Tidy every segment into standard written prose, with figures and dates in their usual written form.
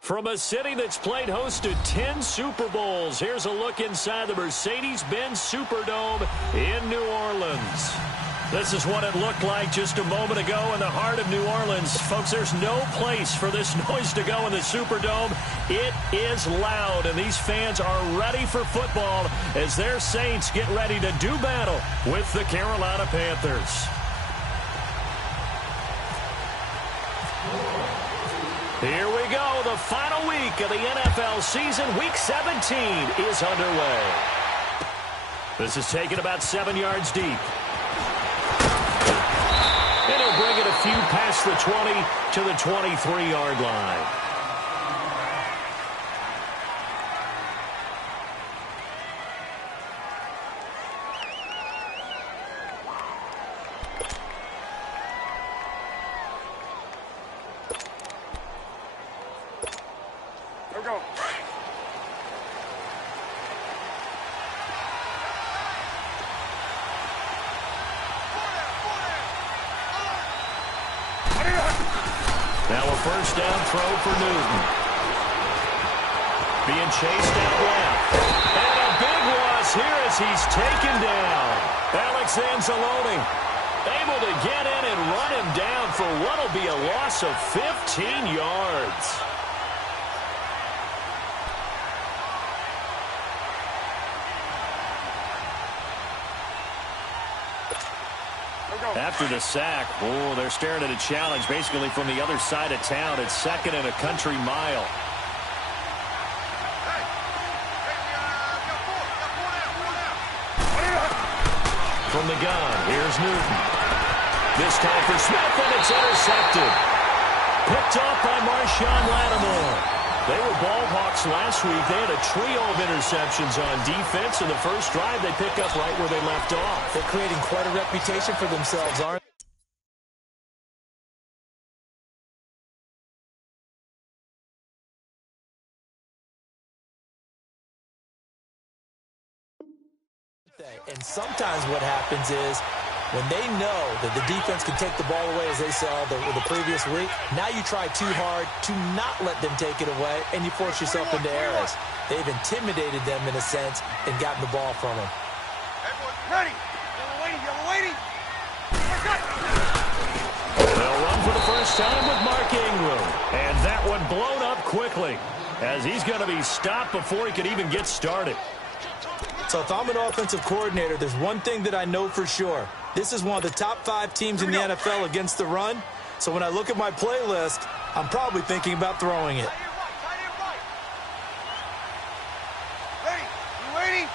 From a city that's played host to 10 Super Bowls, here's a look inside the Mercedes-Benz Superdome in New Orleans. This is what it looked like just a moment ago in the heart of New Orleans. Folks, there's no place for this noise to go in the Superdome. It is loud, and these fans are ready for football as their Saints get ready to do battle with the Carolina Panthers. Here we go. The final week of the NFL season. Week 17 is underway. This is taken about 7 yards deep. And he'll bring it a few past the 20 to the 23-yard line. Here we go. Now a first down throw for Newton. Being chased out left. And a big loss here as he's taken down. Alex Anzalone able to get in and run him down for what will be a loss of 15 yards. After the sack, they're staring at a challenge basically from the other side of town. It's second and a country mile. From the gun, here's Newton. This time for Smith, and it's intercepted. Picked off by Marshawn Lattimore. They were ball hawks last week. They had a trio of interceptions on defense. In the first drive, they pick up right where they left off. They're creating quite a reputation for themselves, aren't they? And sometimes what happens is when they know that the defense can take the ball away, as they saw the previous week, now you try too hard to not let them take it away, and you force yourself into errors. They've intimidated them in a sense and gotten the ball from them. Everyone's ready. Yellow waiting. They'll run for the first time with Mark Ingram. And that one blown up quickly as he's going to be stopped before he could even get started. So if I'm an offensive coordinator, there's one thing that I know for sure. This is one of the top 5 teams in the NFL against the run. So when I look at my playlist, I'm probably thinking about throwing it. Ready. You waiting?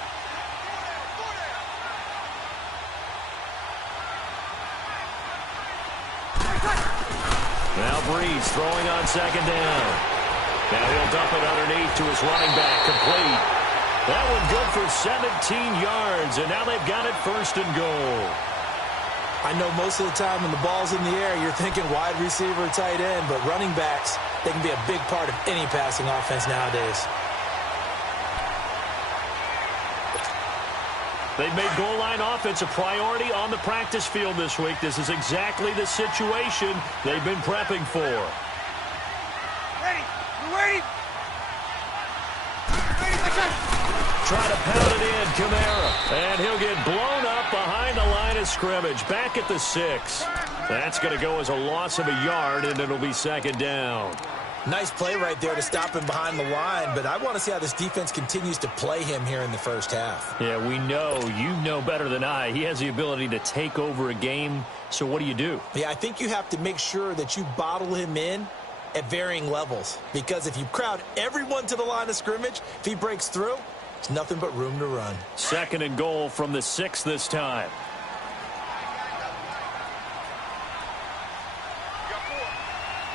Now Breeze throwing on second down. Now he'll dump it underneath to his running back, complete. That one good for 17 yards, and now they've got it first and goal. I know most of the time when the ball's in the air, you're thinking wide receiver, tight end, but running backs, they can be a big part of any passing offense nowadays. They've made goal line offense a priority on the practice field this week. This is exactly the situation they've been prepping for. Ready. You waiting? Try to pound it in, Kamara. And he'll get blown up behind the line of scrimmage. Back at the 6. That's going to go as a loss of a yard, and it'll be second down. Nice play right there to stop him behind the line, but I want to see how this defense continues to play him here in the first half. Yeah, we know. You know better than I. He has the ability to take over a game, so what do? Yeah, I think you have to make sure that you bottle him in at varying levels, because if you crowd everyone to the line of scrimmage, if he breaks through, it's nothing but room to run. Second and goal from the 6 this time.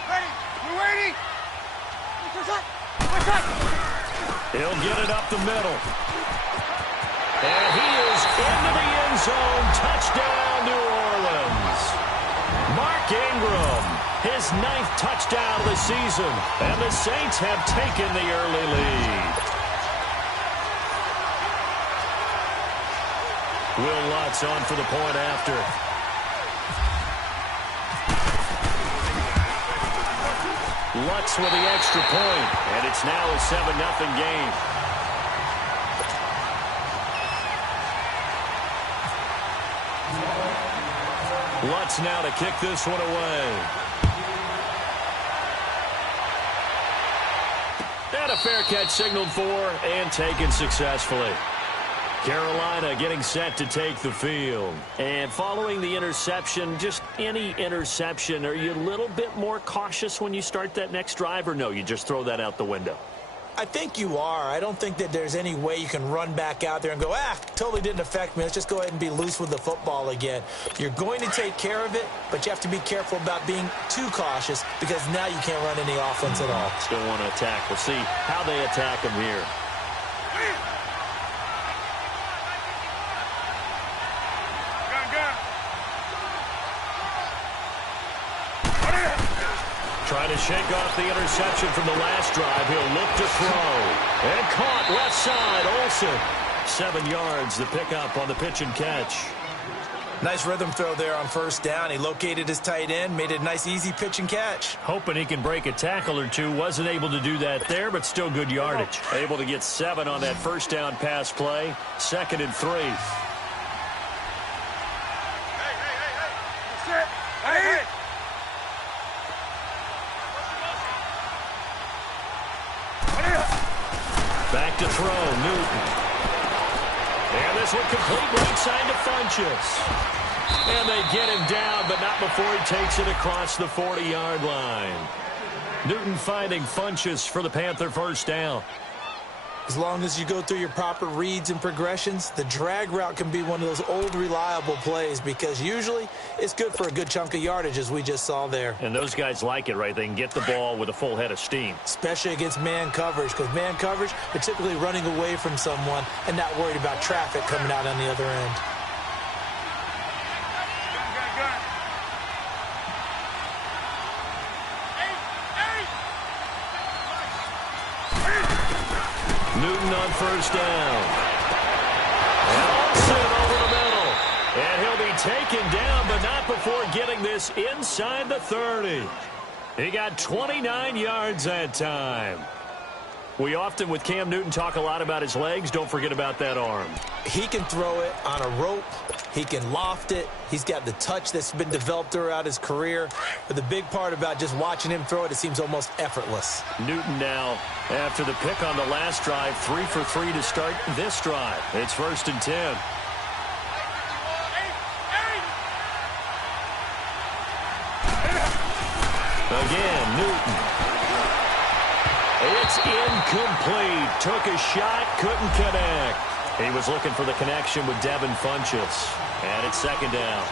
Ready. You waiting? He'll get it up the middle. And he is into the end zone. Touchdown, New Orleans. Mark Ingram, his 9th touchdown of the season. And the Saints have taken the early lead. Will Lutz on for the point after. Lutz with the extra point, and it's now a 7-0 game. Lutz now to kick this one away. And a fair catch signaled for and taken successfully. Carolina getting set to take the field. And following the interception, just any interception, are you a little bit more cautious when you start that next drive, or no, you just throw that out the window? I think you are. I don't think that there's any way you can run back out there and go, totally didn't affect me. Let's just go ahead and be loose with the football again. You're going to take care of it, but you have to be careful about being too cautious because now you can't run any offense at all. Still want to attack. We'll see how they attack him here. Trying to shake off the interception from the last drive. He'll look to throw. And caught left side. Olsen. 7 yards, the pickup on the pitch and catch. Nice rhythm throw there on first down. He located his tight end, made it a nice, easy pitch and catch. Hoping he can break a tackle or two. Wasn't able to do that there, but still good yardage. Able to get 7 on that first down pass play. 2nd and 3. Hey! Back to throw, Newton. And this one complete right side to Funchess. And they get him down, but not before he takes it across the 40-yard line. Newton finding Funchess for the Panther first down. As long as you go through your proper reads and progressions, the drag route can be one of those old reliable plays because usually it's good for a good chunk of yardage as we just saw there. And those guys like it, right? They can get the ball with a full head of steam. Especially against man coverage because man coverage, they're typically running away from someone and not worried about traffic coming out on the other end. Newton on first down. And Olsen over the middle. And he'll be taken down, but not before getting this inside the 30. He got 29 yards that time. We often, with Cam Newton, talk a lot about his legs. Don't forget about that arm. He can throw it on a rope. He can loft it. He's got the touch that's been developed throughout his career. But the big part about just watching him throw it, it seems almost effortless. Newton now, after the pick on the last drive, 3 for 3 to start this drive. It's 1st and 10. Again, Newton. It's incomplete. Took a shot, couldn't connect. He was looking for the connection with Devin Funchess. And it's 2nd down.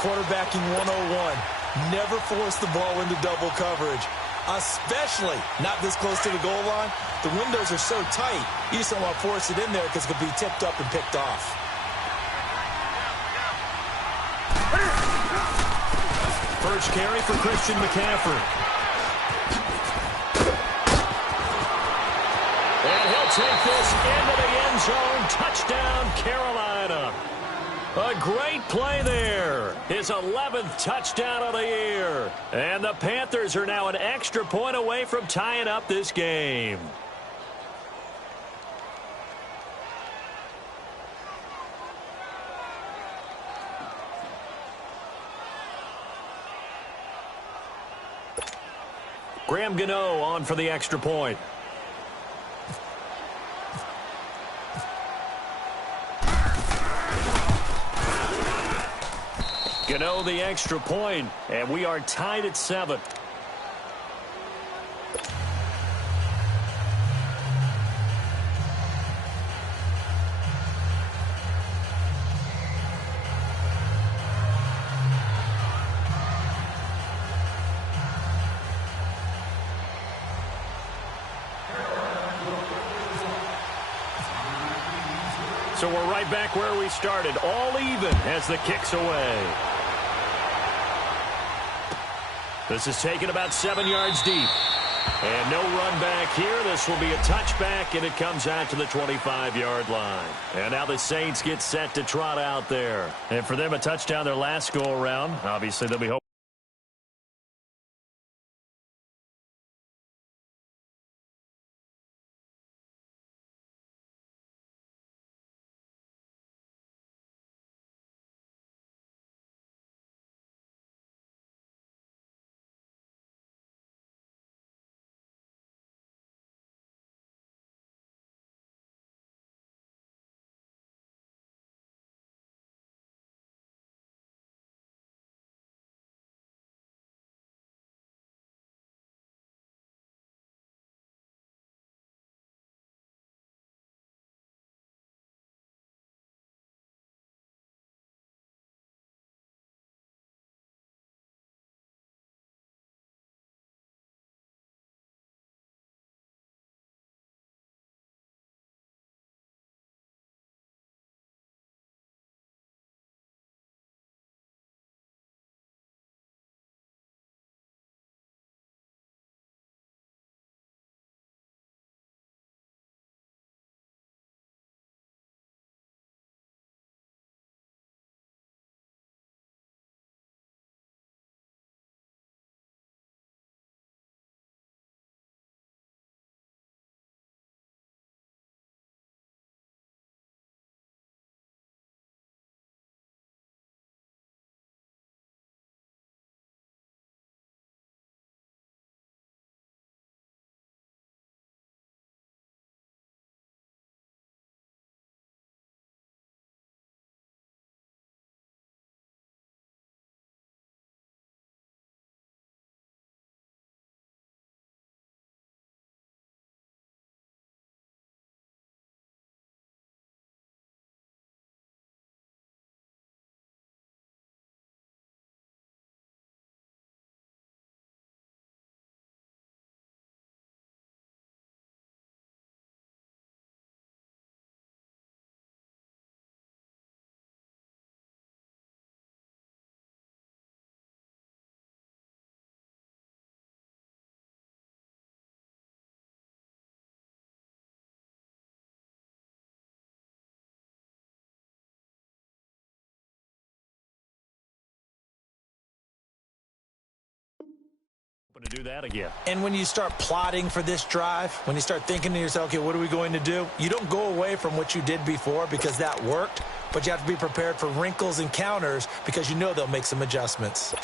Quarterbacking 101. Never force the ball into double coverage, especially not this close to the goal line. The windows are so tight, you just don't want to force it in there because it could be tipped up and picked off. First carry for Christian McCaffrey. And he'll take this into the end zone. Touchdown, Carolina. A great play there. His 11th touchdown of the year. And the Panthers are now an extra point away from tying up this game. Graham Gano on for the extra point. Gano the extra point, and we are tied at 7. So we're right back where we started, all even as the kick's away. This is taken about 7 yards deep. And no run back here. This will be a touchback, and it comes out to the 25-yard line. And now the Saints get set to trot out there. And for them, a touchdown their last go-around. Obviously, they'll be hoping To do that again. And when you start plotting for this drive, when you start thinking to yourself, okay, what are we going to do? You don't go away from what you did before because that worked, but you have to be prepared for wrinkles and counters because you know they'll make some adjustments.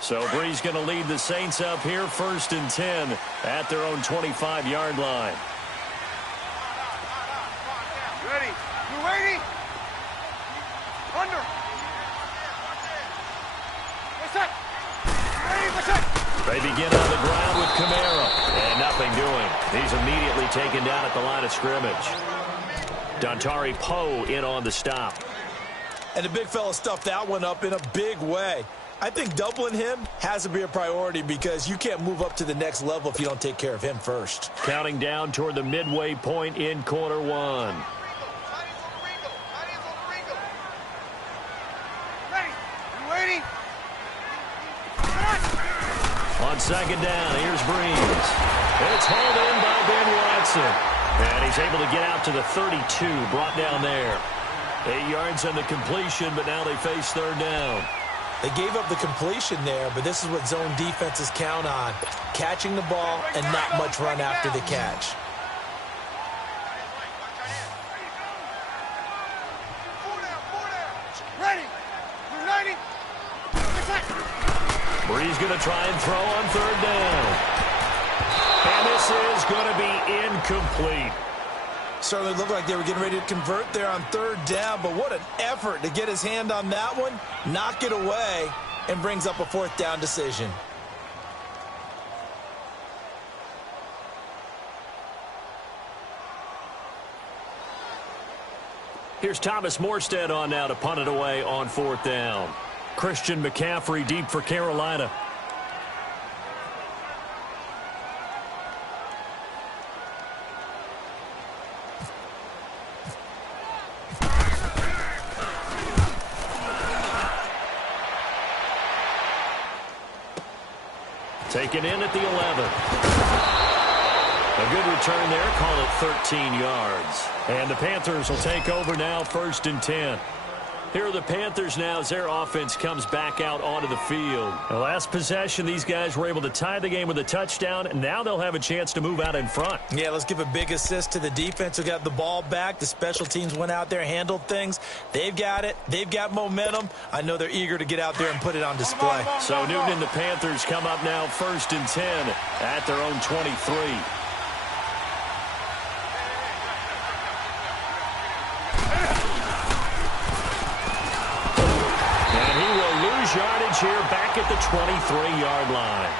So Bree's going to lead the Saints up here, 1st and 10 at their own 25-yard line. Ready. You waiting? Under. What's that? Ready, what's that? They begin on the ground with Kamara. And nothing doing. He's immediately taken down at the line of scrimmage. Dontari Poe in on the stop. And the big fella stuffed that one up in a big way. I think doubling him has to be a priority because you can't move up to the next level if you don't take care of him first. Counting down toward the midway point in quarter one. Ready. You waiting? On 2nd down, here's Breeze. It's hauled in by Ben Watson. And he's able to get out to the 32, brought down there. 8 yards on the completion, but now they face 3rd down. They gave up the completion there, but this is what zone defenses count on. Catching the ball and not much run after the catch. Ready. Ready. Breeze going to try and throw on 3rd down. And this is going to be incomplete. Certainly looked like they were getting ready to convert there on 3rd down, but what an effort to get his hand on that one, knock it away, and brings up a 4th down decision. Here's Thomas Morstead on now to punt it away on 4th down. Christian McCaffrey deep for Carolina. Taken in at the 11. A good return there, call it 13 yards. And the Panthers will take over now, 1st and 10. Here are the Panthers now as their offense comes back out onto the field. The last possession, these guys were able to tie the game with a touchdown, and now they'll have a chance to move out in front. Yeah, let's give a big assist to the defense who got the ball back. The special teams went out there, handled things. They've got it. They've got momentum. I know they're eager to get out there and put it on display. So Newton and the Panthers come up now 1st and 10 at their own 23. Yardage here back at the 23-yard line.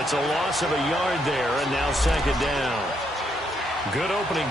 It's a loss of a yard there, and now 2nd down. Good opening.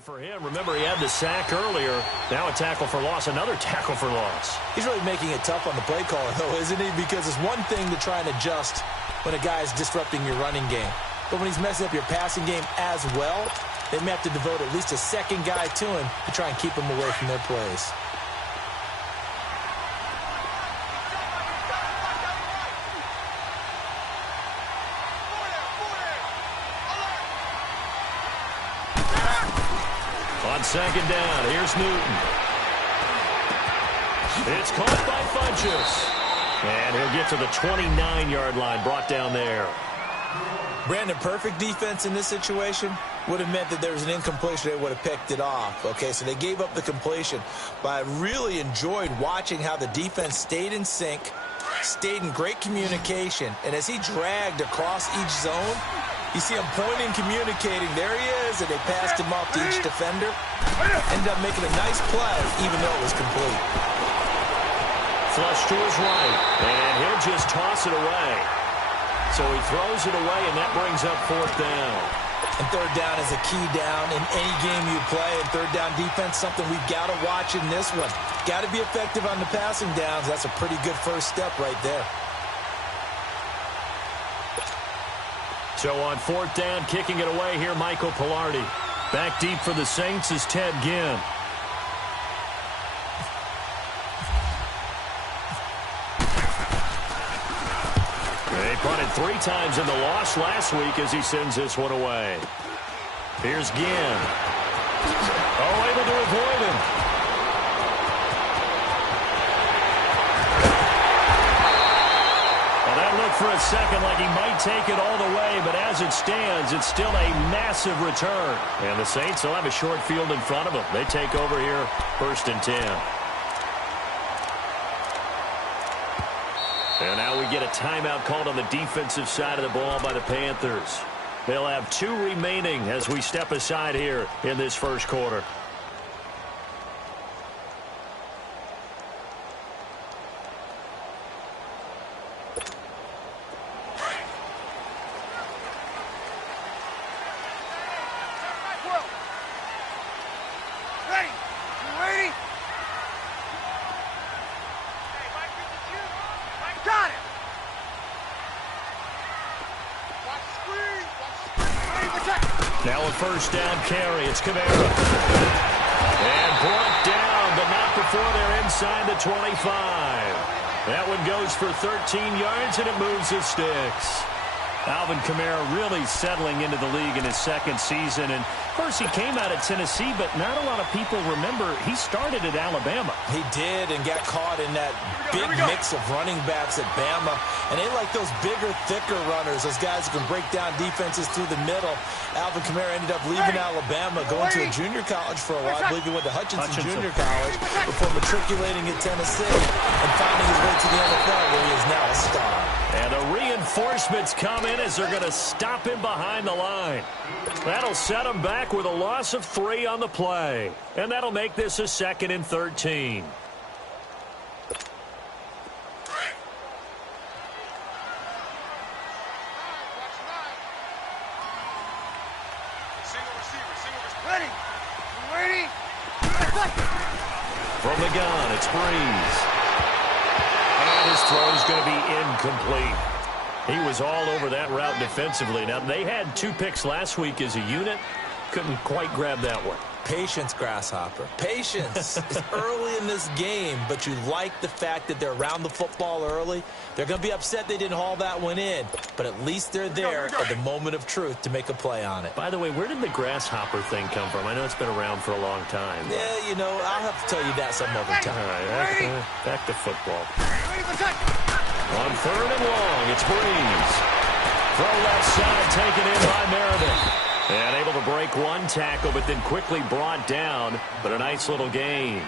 For him, remember he had the sack earlier. Now a tackle for loss, another tackle for loss. He's really making it tough on the play caller, though, isn't he? Because it's one thing to try and adjust when a guy is disrupting your running game. But when he's messing up your passing game as well, they may have to devote at least a second guy to him to try and keep him away from their plays. On second down, here's Newton. It's caught by Funchess. And he'll get to the 29-yard line, brought down there. Brandon, perfect defense in this situation would have meant that there was an incompletion. They would have picked it off. Okay, so they gave up the completion. But I really enjoyed watching how the defense stayed in sync, stayed in great communication. And as he dragged across each zone, you see him pointing, communicating. There he is, and they passed him off to each defender. Ended up making a nice play, even though it was complete. Flush to his right, and he'll just toss it away. So he throws it away, and that brings up fourth down. And third down is a key down in any game you play. And third down defense, something we've got to watch in this one. Got to be effective on the passing downs. That's a pretty good first step right there. So on fourth down, kicking it away here, Michael Pilardi. Back deep for the Saints is Ted Ginn. They punted 3 times in the loss last week as he sends this one away. Here's Ginn. Oh, able to avoid him. That looked for a second like he might take it all the way, but as it stands, it's still a massive return. And the Saints will have a short field in front of them. They take over here, 1st and 10. And now we get a timeout called on the defensive side of the ball by the Panthers. They'll have 2 remaining as we step aside here in this first quarter. Now a first down carry. It's Kamara. And brought down, but not before they're inside the 25. That one goes for 13 yards, and it moves the sticks. Alvin Kamara really settling into the league in his second season. And of course, he came out of Tennessee, but not a lot of people remember he started at Alabama. He did and got caught in that big mix of running backs at Bama. And they like those bigger, thicker runners, those guys who can break down defenses through the middle. Alvin Kamara ended up leaving Alabama, going to a junior college for a while. I believe he went to Hutchinson Junior College before matriculating at Tennessee and finding his way to the NFL, where he is now a star. And the reinforcements come in as they're going to stop him behind the line. That'll set him back with a loss of 3 on the play. And that'll make this a 2nd and 13. From the gun, it's Breeze. And his throw is going to be incomplete. He was all over that route defensively. Now, they had 2 picks last week as a unit. Couldn't quite grab that one. Patience, Grasshopper. Patience. It's early in this game, but you like the fact that they're around the football early. They're going to be upset they didn't haul that one in, but at least they're there at the moment of truth to make a play on it. By the way, where did the Grasshopper thing come from? I know it's been around for a long time. Yeah, you know, I'll have to tell you that some other time. All right, back to football. On 3rd and long, it's Breeze. Throw left side, taken in by Meredith. And able to break 1 tackle, but then quickly brought down. But a nice little gain.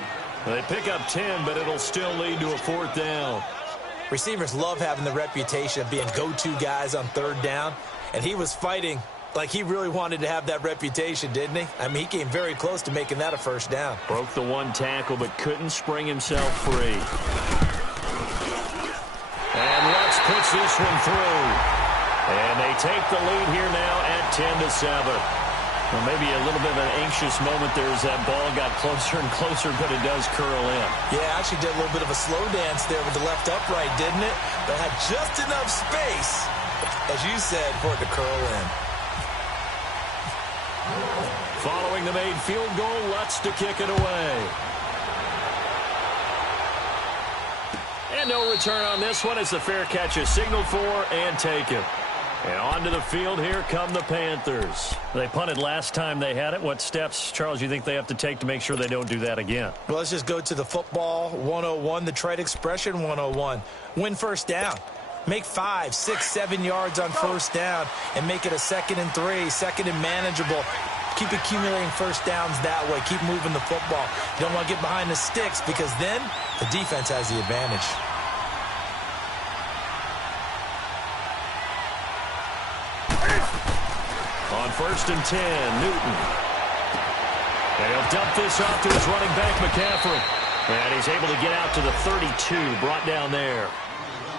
They pick up 10, but it'll still lead to a 4th down. Receivers love having the reputation of being go-to guys on 3rd down. And he was fighting like he really wanted to have that reputation, didn't he? I mean, he came very close to making that a 1st down. Broke the 1 tackle, but couldn't spring himself free. And Lutz puts this one through. And they take the lead here now at 10-7. Well, maybe a little bit of an anxious moment there as that ball got closer and closer, but it does curl in. Yeah, actually did a little bit of a slow dance there with the left upright, didn't it? But had just enough space, as you said, for it to curl in. Following the made field goal, Lutz to kick it away. And no return on this one as the fair catch is signaled for and taken. And onto the field, here come the Panthers. They punted last time they had it. What steps, Charles, you think they have to take to make sure they don't do that again? Well, let's just go to the football 101, the trade expression 101. Win first down. Make 5, 6, 7 yards on first down and make it a 2nd and 3, 2nd and manageable. Keep accumulating first downs that way. Keep moving the football. You don't want to get behind the sticks because then the defense has the advantage. On 1st and 10, Newton. And he'll dump this off to his running back, McCaffrey. And he's able to get out to the 32, brought down there.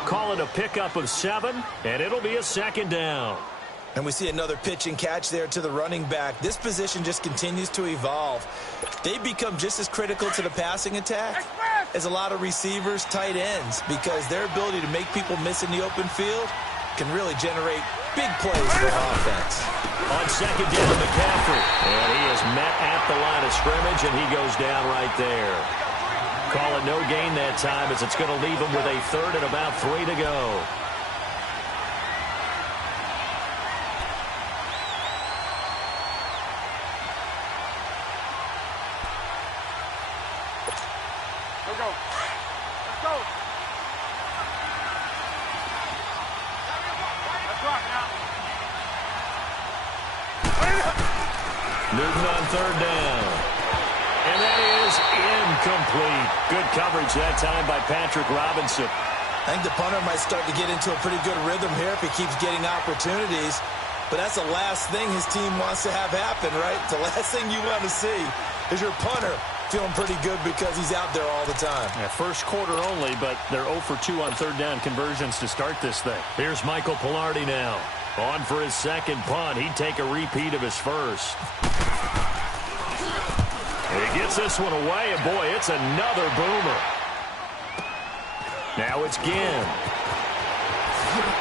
Call it a pickup of 7, and it'll be a 2nd down. And we see another pitch and catch there to the running back. This position just continues to evolve. They become just as critical to the passing attack as a lot of receivers, tight ends, because their ability to make people miss in the open field can really generate big plays for offense. On 2nd down, McCaffrey. And he is met at the line of scrimmage, and he goes down right there. Call it no gain that time as it's going to leave him with a 3rd and about 3 to go. Let's go. Let's go. Let's rock now. Newton on 3rd down. And that is incomplete. Good coverage that time by Patrick Robinson. I think the punter might start to get into a pretty good rhythm here if he keeps getting opportunities. But that's the last thing his team wants to have happen, right? The last thing you want to see is your punter feeling pretty good because he's out there all the time. Yeah, first quarter only, but they're 0 for 2 on 3rd down conversions to start this thing. Here's Michael Pilardi now. On for his 2nd punt. He'd take a repeat of his first. And he gets this one away, and boy, it's another boomer. Now it's Ginn.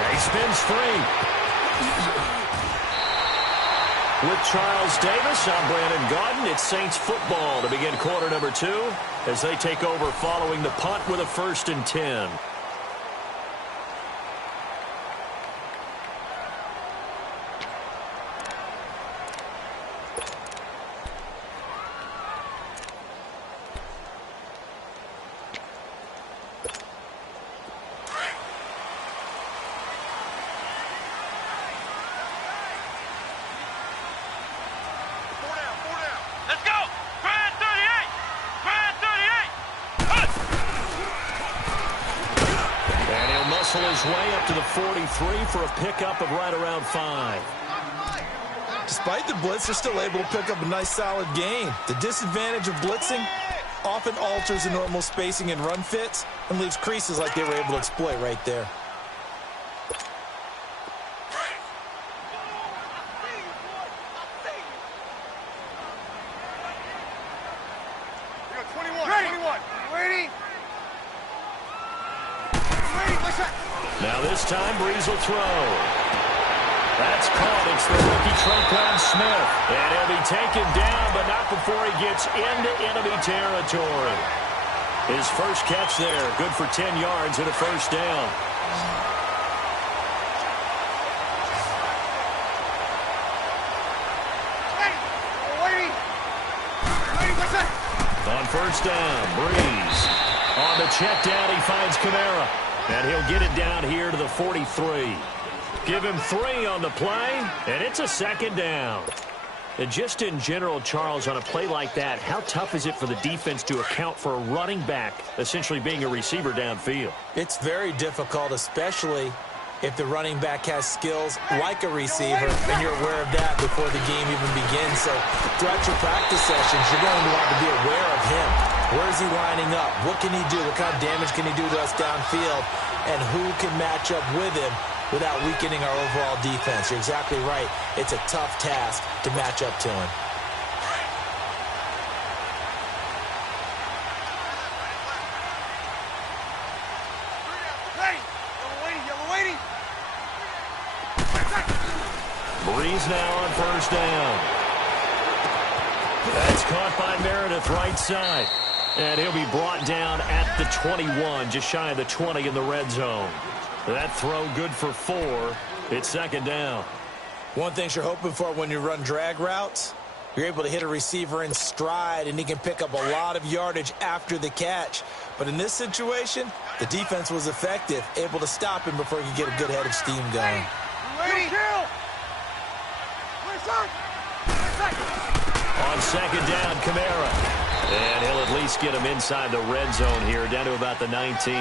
And he spins free. With Charles Davis, I'm Brandon Gaudin. It's Saints football to begin quarter number 2 as they take over following the punt with a 1st and 10. His way up to the 43 for a pickup of right around 5. Despite the blitz, they're still able to pick up a nice solid gain. The disadvantage of blitzing often alters the normal spacing and run fits and leaves creases like they were able to exploit right there. Now this time, Breeze will throw. That's caught. It's the rookie Troquan Smith. And he'll be taken down, but not before he gets into enemy territory. His first catch there, good for 10 yards and a 1st down. On 1st down, Breeze. On the check down, he finds Kamara. And he'll get it down here to the 43. Give him 3 on the play, and it's a 2nd down. And just in general, Charles, on a play like that, how tough is it for the defense to account for a running back essentially being a receiver downfield? It's very difficult, especially if the running back has skills like a receiver, and you're aware of that before the game even begins. So throughout your practice sessions, you're going to want to be aware of him. Where is he lining up? What can he do? What kind of damage can he do to us downfield? And who can match up with him? without weakening our overall defense. You're exactly right. It's a tough task to match up to him. Breeze now on first down. That's caught by Meredith right side. And he'll be brought down at the 21, just shy of the 20 in the red zone. That throw good for 4. It's second down. One thing you're hoping for when you run drag routes, you're able to hit a receiver in stride, and he can pick up a lot of yardage after the catch. But in this situation, the defense was effective, able to stop him before he could get a good head of steam going. On second down, Kamara. And he'll at least get him inside the red zone here, down to about the 19.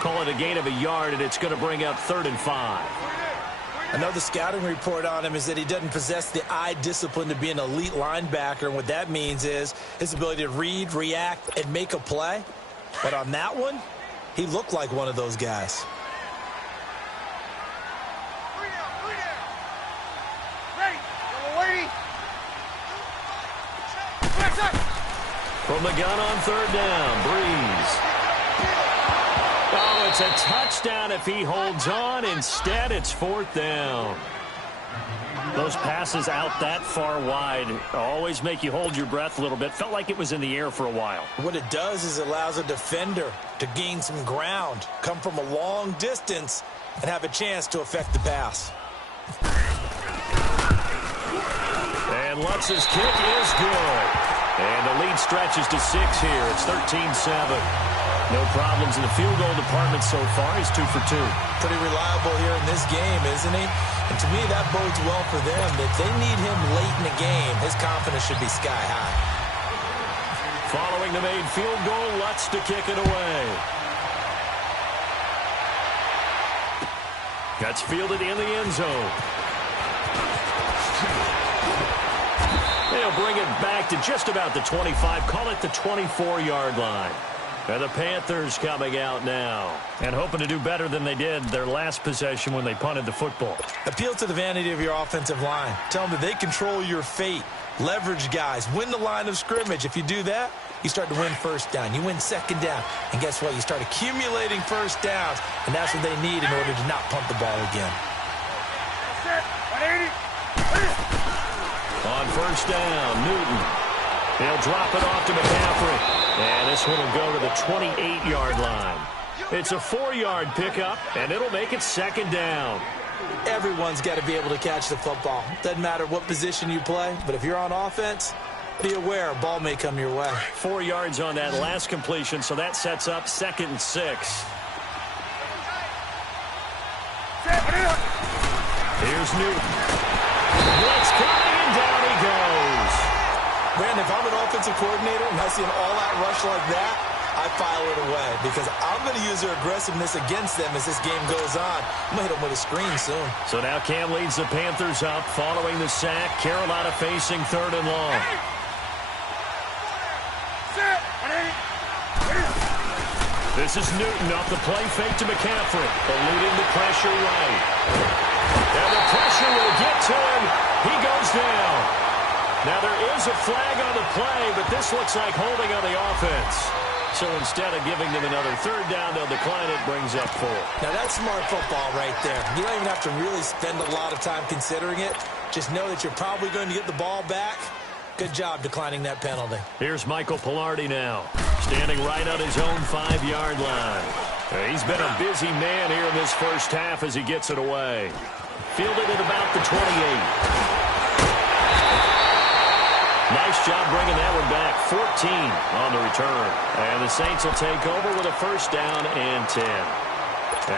Call it a gain of a yard, and it's going to bring up 3rd and 5. I know the scouting report on him is that he doesn't possess the eye discipline to be an elite linebacker, and what that means is his ability to read, react, and make a play. But on that one, he looked like one of those guys. From the gun on 3rd down, Breeze. Oh, it's a touchdown if he holds on. Instead, it's 4th down. Those passes out that far wide always make you hold your breath a little bit. Felt like it was in the air for a while. What it does is it allows a defender to gain some ground, come from a long distance, and have a chance to affect the pass. And Lutz's kick is good. And the lead stretches to 6 here. It's 13-7. No problems in the field goal department so far. He's 2 for 2. Pretty reliable here in this game, isn't he? And to me, that bodes well for them. If they need him late in the game, his confidence should be sky high. Following the made field goal, Lutz to kick it away. That's fielded in the end zone. They'll bring it back to just about the 25. Call it the 24-yard line. And the Panthers coming out now and hoping to do better than they did their last possession when they punted the football. Appeal to the vanity of your offensive line. Tell them that they control your fate. Leverage guys. Win the line of scrimmage. If you do that, you start to win first down. You win second down. And guess what? You start accumulating first downs. And that's what they need in order to not punt the ball again. On first down, Newton. He'll drop it off to McCaffrey. And this one will go to the 28-yard line. It's a 4-yard pickup, and it'll make it second down. Everyone's got to be able to catch the football. Doesn't matter what position you play, but if you're on offense, be aware a ball may come your way. 4 yards on that last completion, so that sets up 2nd and 6. Here's Newton. Blitz coming, and down he goes. Brandon, if I'm an offensive coordinator and I see an all-out rush like that, I file it away because I'm going to use their aggressiveness against them as this game goes on. I'm going to hit them with a screen soon. So now Cam leads the Panthers up following the sack. Carolina facing 3rd and long. This is Newton off the play fake to McCaffrey, eluding the pressure right. And the pressure will get to him. He goes down. Now there is a flag on the play, but this looks like holding on the offense. So instead of giving them another 3rd down, they'll decline it, brings up 4. Now that's smart football right there. You don't even have to really spend a lot of time considering it. Just know that you're probably going to get the ball back. Good job declining that penalty. Here's Michael Pilardi now, standing right on his own 5-yard line. He's been a busy man here in this first half as he gets it away. Fielded at about the 28. Nice job bringing that one back. 14 on the return. And the Saints will take over with a first down and 10.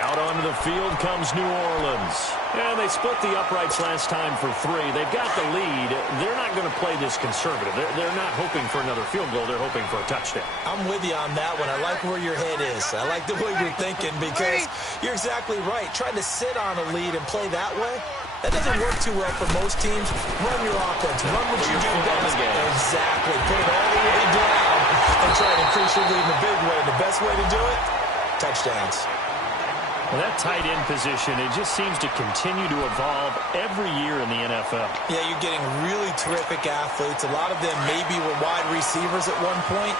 Out onto the field comes New Orleans. And they split the uprights last time for 3. They've got the lead. They're not going to play this conservative. They're not hoping for another field goal. They're hoping for a touchdown. I'm with you on that one. I like where your head is. I like the way you're thinking because you're exactly right. Trying to sit on a lead and play that way, that doesn't work too well for most teams. Run your offense. Run what you do best. Exactly. Put it all the way down and try to increase your lead in a big way. And the best way to do it, touchdowns. Well, that tight end position, it just seems to continue to evolve every year in the NFL. Yeah, you're getting really terrific athletes. A lot of them maybe were wide receivers at one point.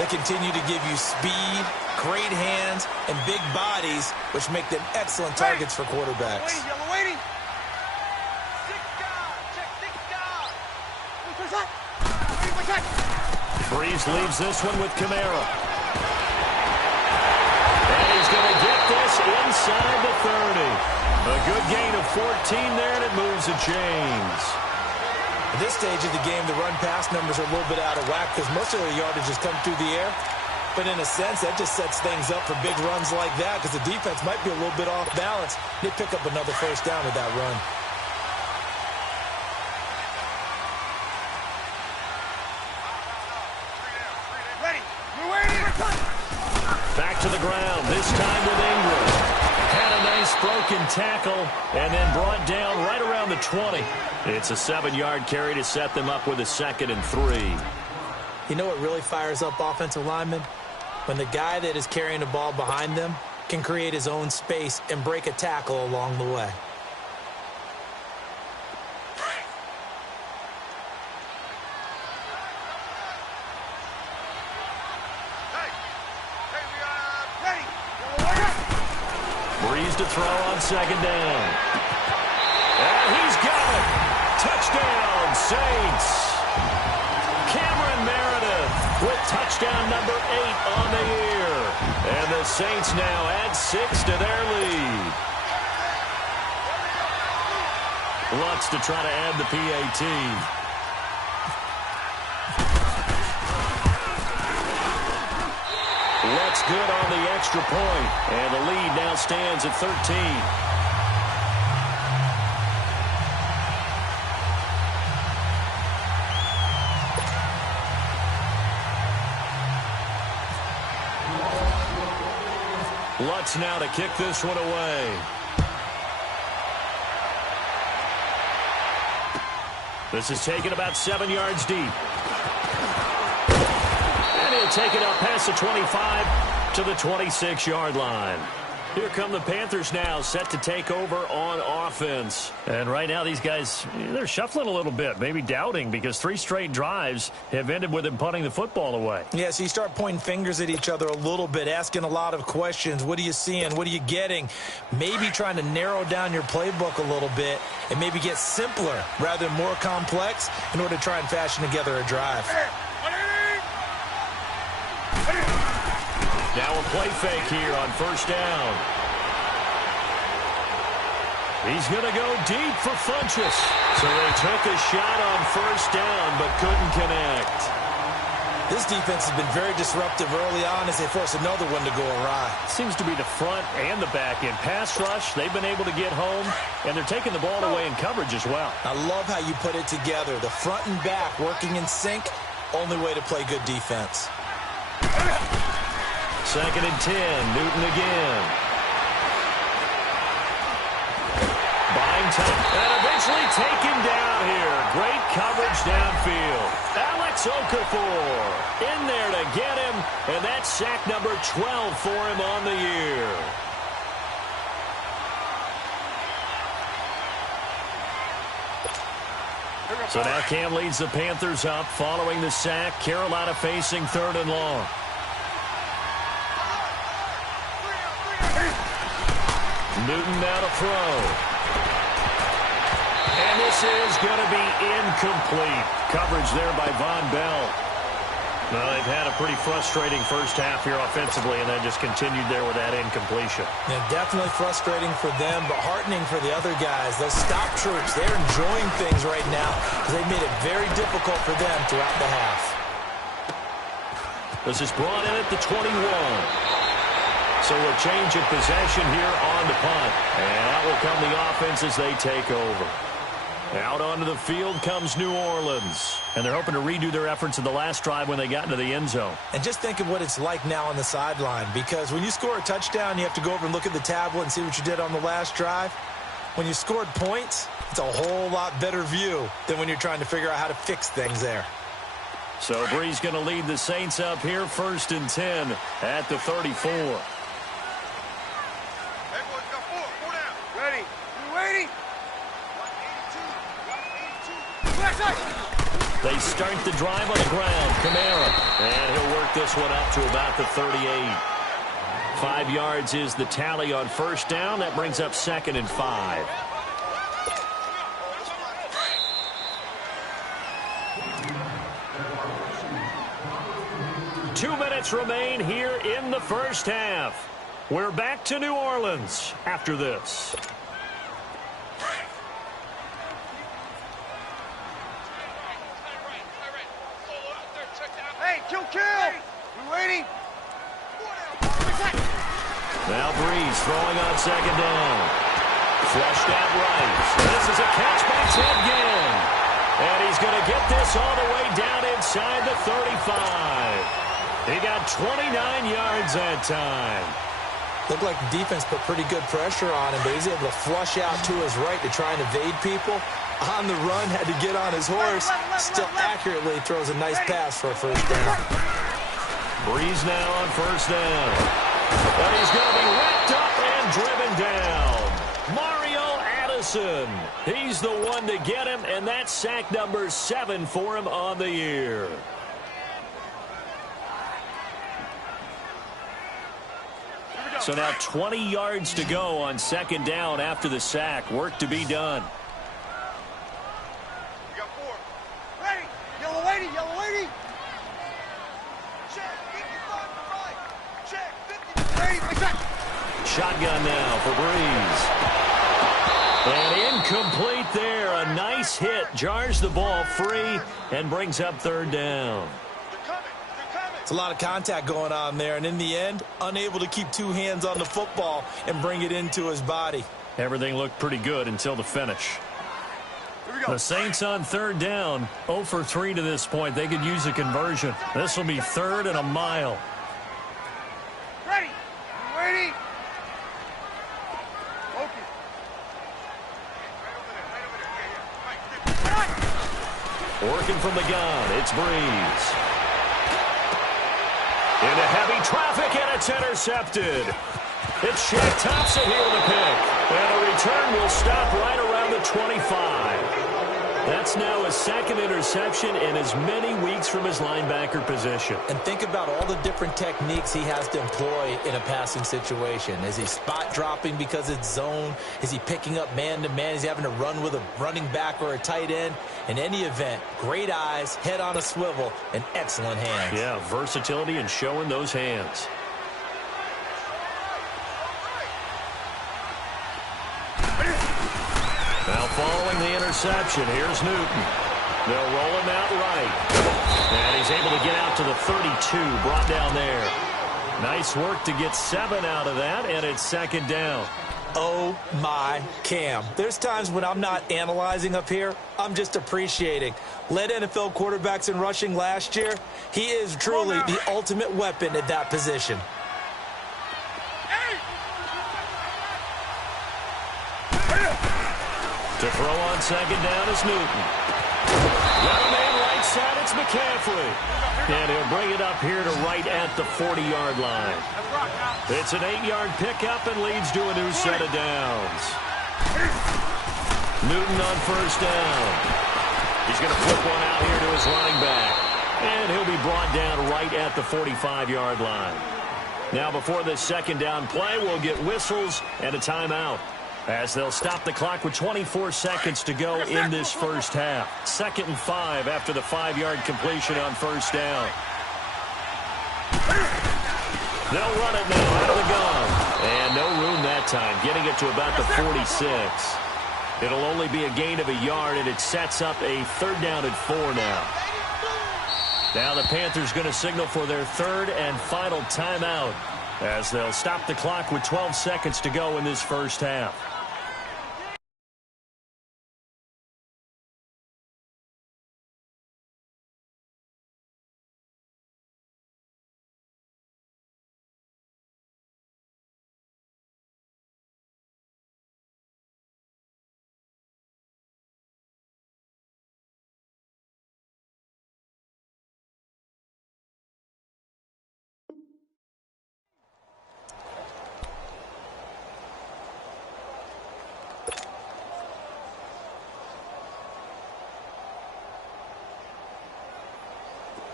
They continue to give you speed, great hands, and big bodies, which make them excellent targets for quarterbacks. Waiting, yellow waiting. 6 guard. Check 6 guard. Breeze leaves this one with Kamara. And he's going to get this inside the 30. A good gain of 14 there, and it moves the chains. At this stage of the game, the run-pass numbers are a little bit out of whack because most of their yardage has come through the air. But in a sense, that just sets things up for big runs like that because the defense might be a little bit off balance. They pick up another first down with that run. Ready. You're waiting. Back to the ground, this time with Ingram. Had a nice broken tackle and then brought down right around the 20. It's a 7-yard carry to set them up with a 2nd and 3. You know what really fires up offensive linemen? When the guy that is carrying the ball behind them can create his own space and break a tackle along the way. Breeze to throw on 2nd down. And he's got it. Touchdown, Saints. Cameron Meredith with touchdown number 8 on the year. And the Saints now add 6 to their lead. Lutz to try to add the PAT. Lutz good on the extra point, and the lead now stands at 13. Lutz now to kick this one away. This is taken about 7 yards deep. And he'll take it up past the 25 to the 26-yard line. Here come the Panthers now, set to take over on offense. And right now these guys, they're shuffling a little bit, maybe doubting, because 3 straight drives have ended with them punting the football away. Yeah, so you start pointing fingers at each other a little bit, asking a lot of questions. What are you seeing? What are you getting? Maybe trying to narrow down your playbook a little bit and maybe get simpler rather than more complex in order to try and fashion together a drive. Now a play fake here on 1st down. He's going to go deep for Funchess. So they took a shot on 1st down but couldn't connect. This defense has been very disruptive early on as they force another one to go awry. Seems to be the front and the back end. Pass rush, they've been able to get home, and they're taking the ball away in coverage as well. I love how you put it together. The front and back working in sync, only way to play good defense. 2nd and 10, Newton again. Buying time, and eventually taken down here. Great coverage downfield. Alex Okafor in there to get him, and that's sack number 12 for him on the year. So now Cam leads the Panthers up following the sack. Carolina facing 3rd and long. Newton now to throw. And this is going to be incomplete. Coverage there by Von Bell. Well, they've had a pretty frustrating first half here offensively, and then just continued there with that incompletion. Yeah, definitely frustrating for them, but heartening for the other guys. Those stop troops, they're enjoying things right now because they've made it very difficult for them throughout the half. This is brought in at the 21. So a change of possession here on the punt. And out will come the offense as they take over. Out onto the field comes New Orleans. And they're hoping to redo their efforts in the last drive when they got into the end zone. And just think of what it's like now on the sideline. Because when you score a touchdown, you have to go over and look at the tablet and see what you did on the last drive. When you scored points, it's a whole lot better view than when you're trying to figure out how to fix things there. So Breeze going to lead the Saints up here 1st and 10 at the 34. They start the drive on the ground. Kamara. And he'll work this one up to about the 38. 5 yards is the tally on first down. That brings up 2nd and 5. Two minutes remain here in the first half. We're back to New Orleans after this. Hey, kill! We're waiting. Now Breeze throwing on 2nd down. Flushed out right. This is a catch by Ted Ginn. And he's going to get this all the way down inside the 35. He got 29 yards that time. Looked like the defense put pretty good pressure on him, but he's able to flush out to his right to try and evade people. On the run, had to get on his horse. Still accurately throws a nice pass for a first down. Breeze now on first down. But he's going to be wrapped up and driven down. Mario Addison. He's the one to get him, and that's sack number 7 for him on the year. So now 20 yards to go on 2nd down after the sack. Work to be done. We got 4. Ready. Yellow lady. Check. 55 to right. Check. 50 to right. Shotgun now for Breeze. And incomplete there. A nice hit. Jars the ball free and brings up 3rd down. It's a lot of contact going on there, and in the end, unable to keep 2 hands on the football and bring it into his body. Everything looked pretty good until the finish. The Saints on 3rd down, 0 for 3 to this point. They could use a conversion. This will be 3rd and a mile. Ready. Waiting. Okay. Working from the gun, it's Breeze. Into heavy traffic, and it's intercepted. It's Shaq Thompson here with a pick. And a return will stop right around the 25. That's now his 2nd interception in as many weeks from his linebacker position. And think about all the different techniques he has to employ in a passing situation. Is he spot dropping because it's zone? Is he picking up man-to-man? Is he having to run with a running back or a tight end? In any event, great eyes, head on a swivel, and excellent hands. Yeah, versatility and showing those hands. Now following the interception, here's Newton. They'll roll him out right. And he's able to get out to the 32, brought down there. Nice work to get 7 out of that, and it's 2nd down. Oh, my Cam. There's times when I'm not analyzing up here. I'm just appreciating. Led NFL quarterbacks in rushing last year. He is truly the ultimate weapon at that position. To throw on 2nd down is Newton. Got a man right side, it's McCaffrey. And he'll bring it up here to right at the 40-yard line. It's an 8-yard pickup and leads to a new set of downs. Newton on first down. He's going to flip one out here to his running back. And he'll be brought down right at the 45-yard line. Now before this 2nd down play, we'll get whistles and a timeout, as they'll stop the clock with 24 seconds to go in this first half. 2nd and 5 after the 5-yard completion on first down. They'll run it now out of the gun. And no room that time, getting it to about the 46. It'll only be a gain of a yard, and it sets up a 3rd down and 4 now. Now the Panthers going to signal for their 3rd and final timeout, as they'll stop the clock with 12 seconds to go in this first half.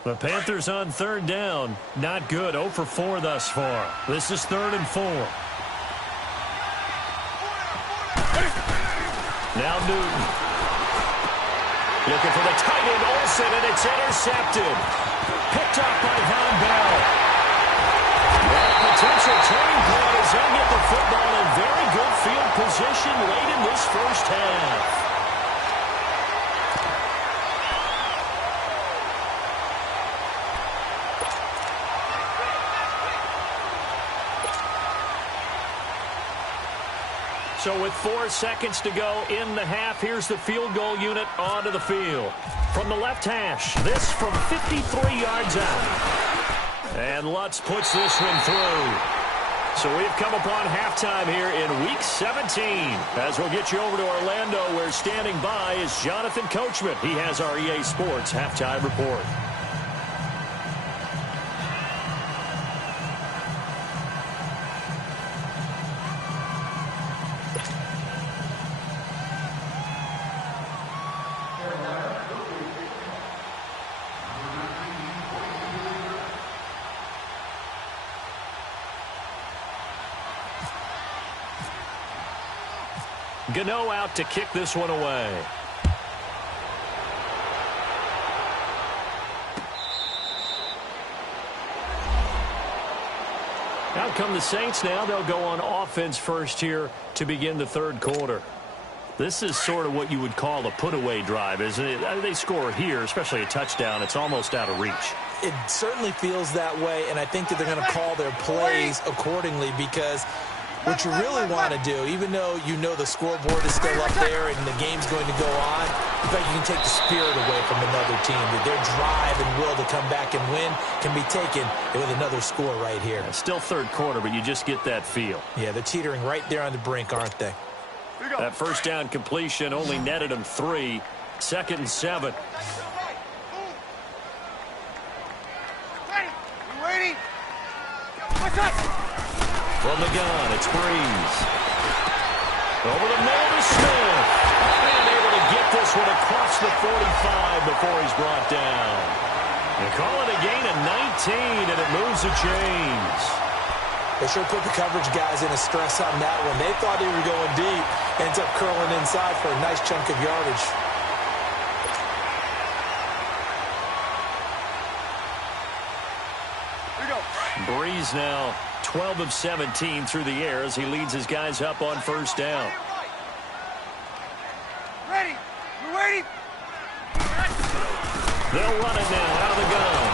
The Panthers on third down. Not good. 0 for 4 thus far. This is 3rd and 4. Now Newton. Looking for the tight end, Olsen, and it's intercepted. Picked up by Von Bell. Well, a potential turning point as they get the football in very good field position late in this first half. So with 4 seconds to go in the half, here's the field goal unit onto the field. From the left hash, this from 53 yards out. And Lutz puts this one through. So we've come upon halftime here in Week 17. As we'll get you over to Orlando, where standing by is Jonathan Coachman. He has our EA Sports halftime report. Gano out to kick this one away. Out come the Saints now. They'll go on offense first here to begin the third quarter. This is sort of what you would call a put-away drive, isn't it? They score here, especially a touchdown. It's almost out of reach. It certainly feels that way, and I think that they're going to call their plays accordingly, because what you really want to do, even though you know the scoreboard is still up there and the game's going to go on, in fact, you can take the spirit away from another team. That their drive and will to come back and win can be taken with another score right here. Yeah, still third quarter, but you just get that feel. Yeah, they're teetering right there on the brink, aren't they? That first down completion only netted them 3. 2nd and 7. Waiting. What's up? From the gun, it's Breeze. Over the middle to Smith. And able to get this one across the 45 before he's brought down. They call it a gain of 19, and it moves the chains. They sure put the coverage guys in a stress on that one. They thought they were going deep. Ends up curling inside for a nice chunk of yardage. Breeze now 12 of 17 through the air as he leads his guys up on first down. Ready. We're waiting. They'll run it now out of the gun.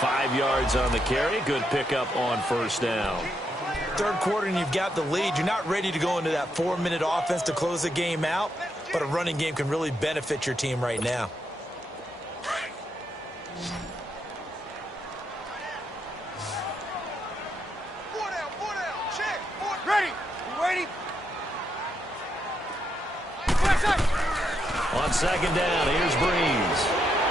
5 yards on the carry. Good pickup on first down. Third quarter and you've got the lead. You're not ready to go into that 4-minute offense to close the game out, but a running game can really benefit your team right now. Check. Ready. We're waiting. On second down, here's Breeze.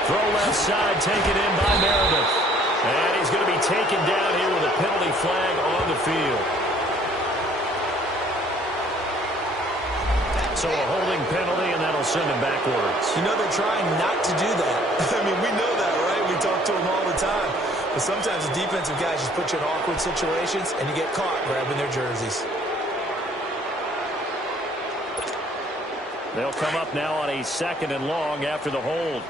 Throw left side, taken in by Meredith. And he's going to be taken down here with a penalty flag on the field. So a holding penalty, and that'll send him backwards. You know, they're trying not to do that. I mean, we know that, right? We talk to them all the time. But sometimes the defensive guys just put you in awkward situations, and you get caught grabbing their jerseys. They'll come up now on a 2nd and long after the hold.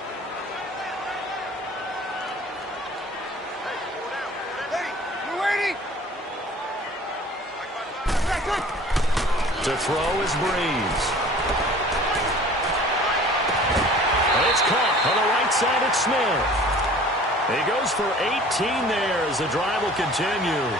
To throw is Breeze. And it's caught on the right side at Smith. He goes for 18 there as the drive will continue.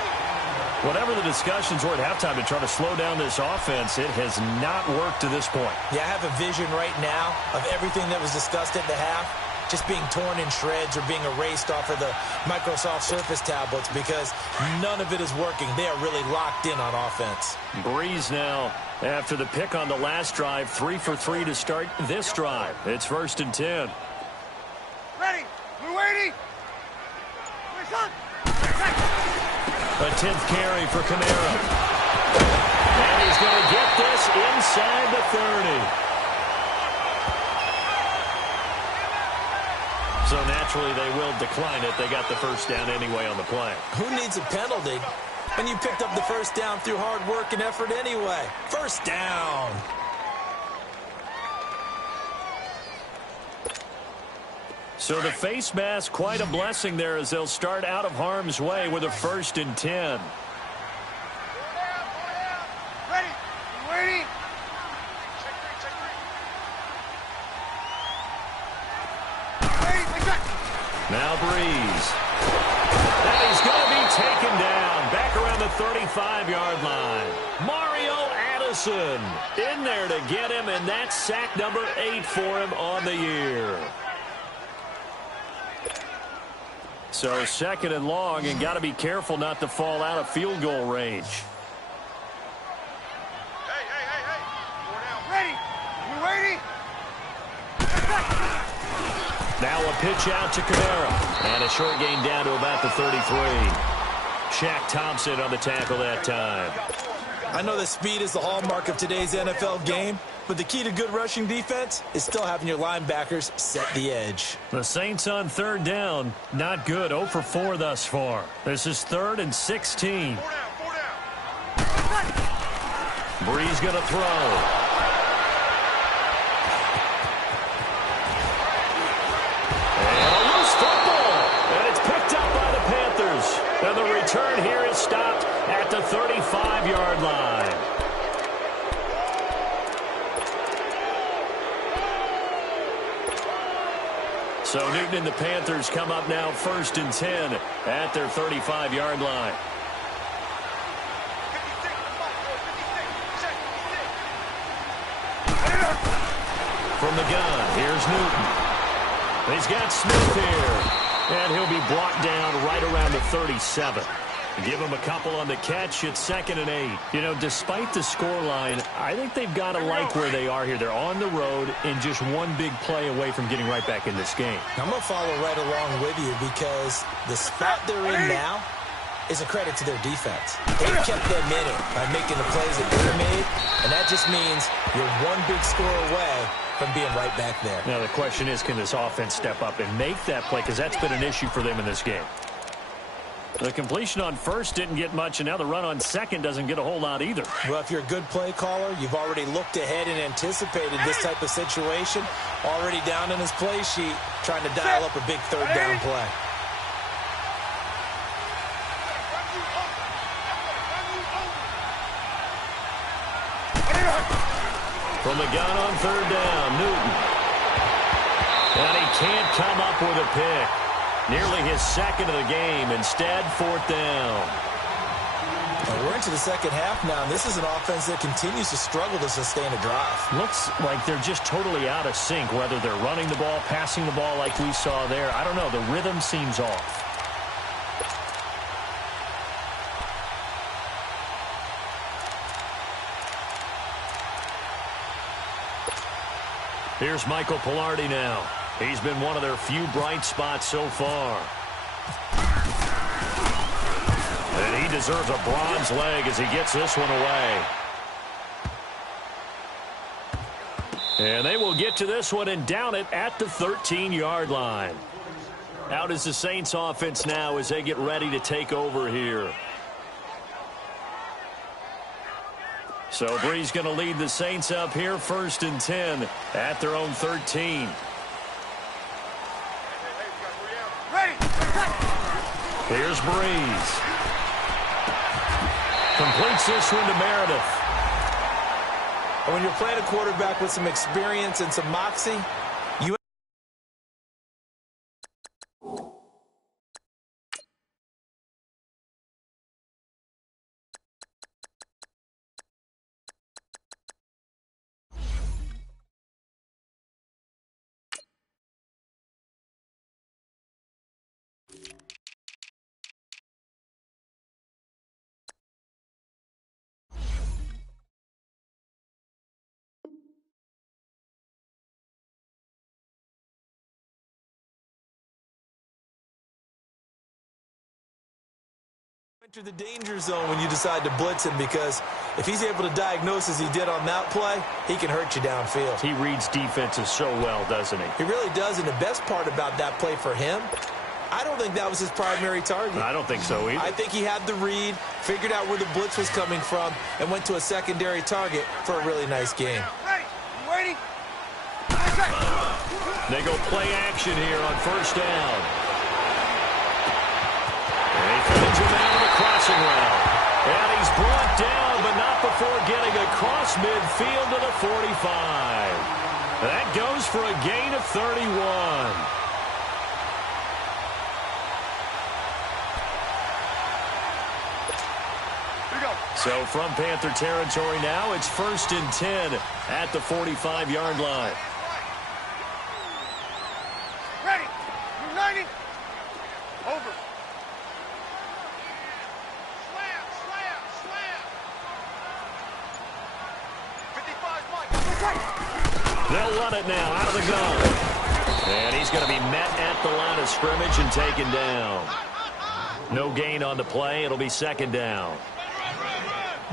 Whatever the discussions were at halftime to try to slow down this offense, it has not worked to this point. Yeah, I have a vision right now of everything that was discussed at the half just being torn in shreds or being erased off of the Microsoft Surface tablets, because none of it is working. They are really locked in on offense. Breeze now, after the pick on the last drive, 3 for 3 to start this drive. It's 1st and 10. Ready. We're waiting. A 10th carry for Kamara. And he's going to get this inside the 30. naturally they will decline it. They got the first down anyway on the play. Who needs a penalty when you picked up the first down through hard work and effort anyway? First down. So the face mask, quite a blessing there as they'll start out of harm's way with a 1st and 10. Ready. Ready. Now Breeze. And he's going to be taken down back around the 35-yard line. Mario Addison in there to get him, and that's sack number 8 for him on the year. So 2nd and long, and got to be careful not to fall out of field goal range. Hey. 4 down. Ready. You ready? Now a pitch out to Kamara. And a short gain down to about the 33. Shaq Thompson on the tackle that time. I know that speed is the hallmark of today's NFL game, but the key to good rushing defense is still having your linebackers set the edge. The Saints on 3rd down. Not good. 0 for 4 thus far. This is 3rd and 16. 4 down. Breeze going to throw. And the return here is stopped at the 35-yard line. So Newton and the Panthers come up now 1st and 10 at their 35-yard line. 56. From the gun, here's Newton. He's got Smith here. And he'll be brought down right around the 37. Give him a couple on the catch. It's 2nd and 8. You know, despite the scoreline, I think they've got to like where they are here. They're on the road and just one big play away from getting right back in this game. I'm going to follow right along with you because the spot they're in now is a credit to their defense. They've kept them in it by making the plays that they've made, and that just means you're one big score away from being right back there. Now the question is, can this offense step up and make that play? Because that's been an issue for them in this game. The completion on 1st didn't get much, and now the run on 2nd doesn't get a whole lot either. Well, if you're a good play caller, you've already looked ahead and anticipated this type of situation. Already down in his play sheet, trying to dial up a big 3rd down play. From the gun on 3rd down, Newton. And he can't come up with a pick. Nearly his 2nd of the game. Instead, 4th down. Well, we're into the 2nd half now, and this is an offense that continues to struggle to sustain a drive. Looks like they're just totally out of sync, whether they're running the ball, passing the ball like we saw there. I don't know. The rhythm seems off. Here's Michael Pilardi now. He's been one of their few bright spots so far. And he deserves a bronze leg as he gets this one away. And they will get to this one and down it at the 13-yard line. Out is the Saints offense now as they get ready to take over here. So Breeze going to lead the Saints up here 1st and 10 at their own 13. Ready. Here's Breeze. Completes this one to Meredith. And when you're playing a quarterback with some experience and some moxie, Enter the danger zone when you decide to blitz him, because if he's able to diagnose as he did on that play, he can hurt you downfield. He reads defenses so well, doesn't he? He really does, and the best part about that play for him, I don't think that was his primary target. I don't think so either. I think he had the read, figured out where the blitz was coming from, and went to a secondary target for a really nice game. Ready? You waiting? They go play action here on first down. And he finds him out of the crossing route. And he's brought down, but not before getting across midfield to the 45. That goes for a gain of 31. So from Panther territory now, it's 1st and 10 at the 45-yard line. Ready? United? Over. Slam, slam, slam. 55's Mike. They'll run it now out of the gun. And he's going to be met at the line of scrimmage and taken down. No gain on the play. It'll be 2nd down.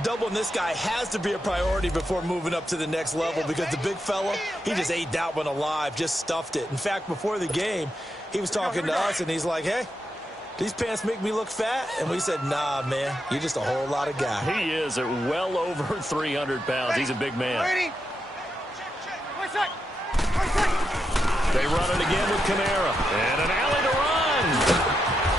Doubling this guy has to be a priority before moving up to the next level, because the big fella, he just ate that one alive, just stuffed it. In fact, before the game, he was talking to us, and he's like, hey, these pants make me look fat? And we said, nah, man, you're just a whole lot of guy. He is at well over 300 pounds. He's a big man. Ready? They run it again with Kamara. And an alley to run.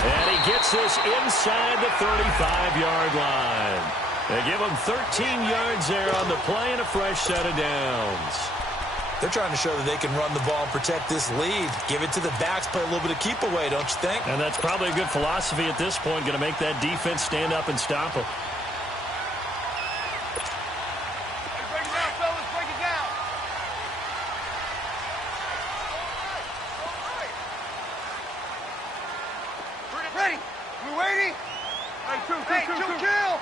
And he gets this inside the 35-yard line. They give him 13 yards there on the play and a fresh set of downs. They're trying to show that they can run the ball and protect this lead. Give it to the backs, play a little bit of keep away, don't you think? And that's probably a good philosophy at this point, going to make that defense stand up and stop him. Break it down, fellas. Break it down. Ready? We waiting? Hey, chill.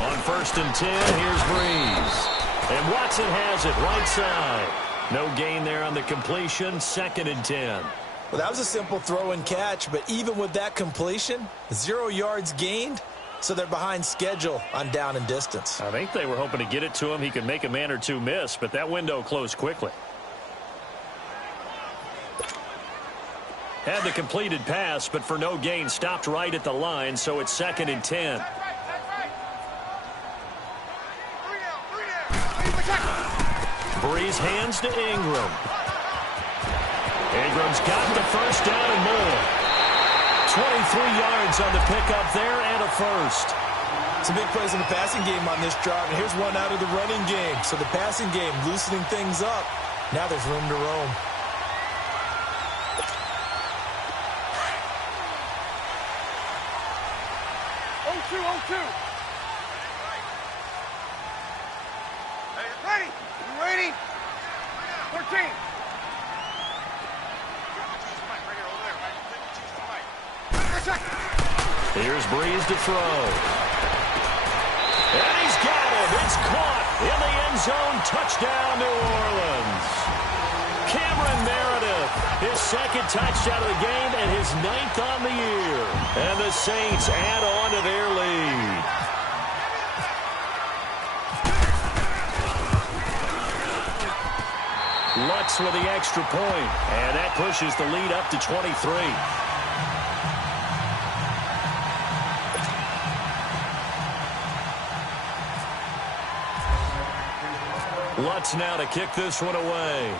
On 1st and 10, here's Breeze. And Watson has it right side. No gain there on the completion. 2nd and 10. Well, that was a simple throw and catch, but even with that completion, 0 yards gained, so they're behind schedule on down and distance. I think they were hoping to get it to him. He could make a man or two miss, but that window closed quickly. Had the completed pass, but for no gain, stopped right at the line, so it's 2nd and 10. Breeze hands to Ingram. Ingram's got the first down and more. 23 yards on the pickup there and a first. Some big plays in the passing game on this drive, and here's one out of the running game. So the passing game loosening things up. Now there's room to roam. Ready? You waiting? 13. Here's Breeze to throw. And he's got it. It's caught in the end zone. Touchdown, New Orleans. Cameron Meredith, his 2nd touchdown of the game and his 9th on the year. And the Saints add on to their lead. Lutz with the extra point, and that pushes the lead up to 23. Lutz now to kick this one away.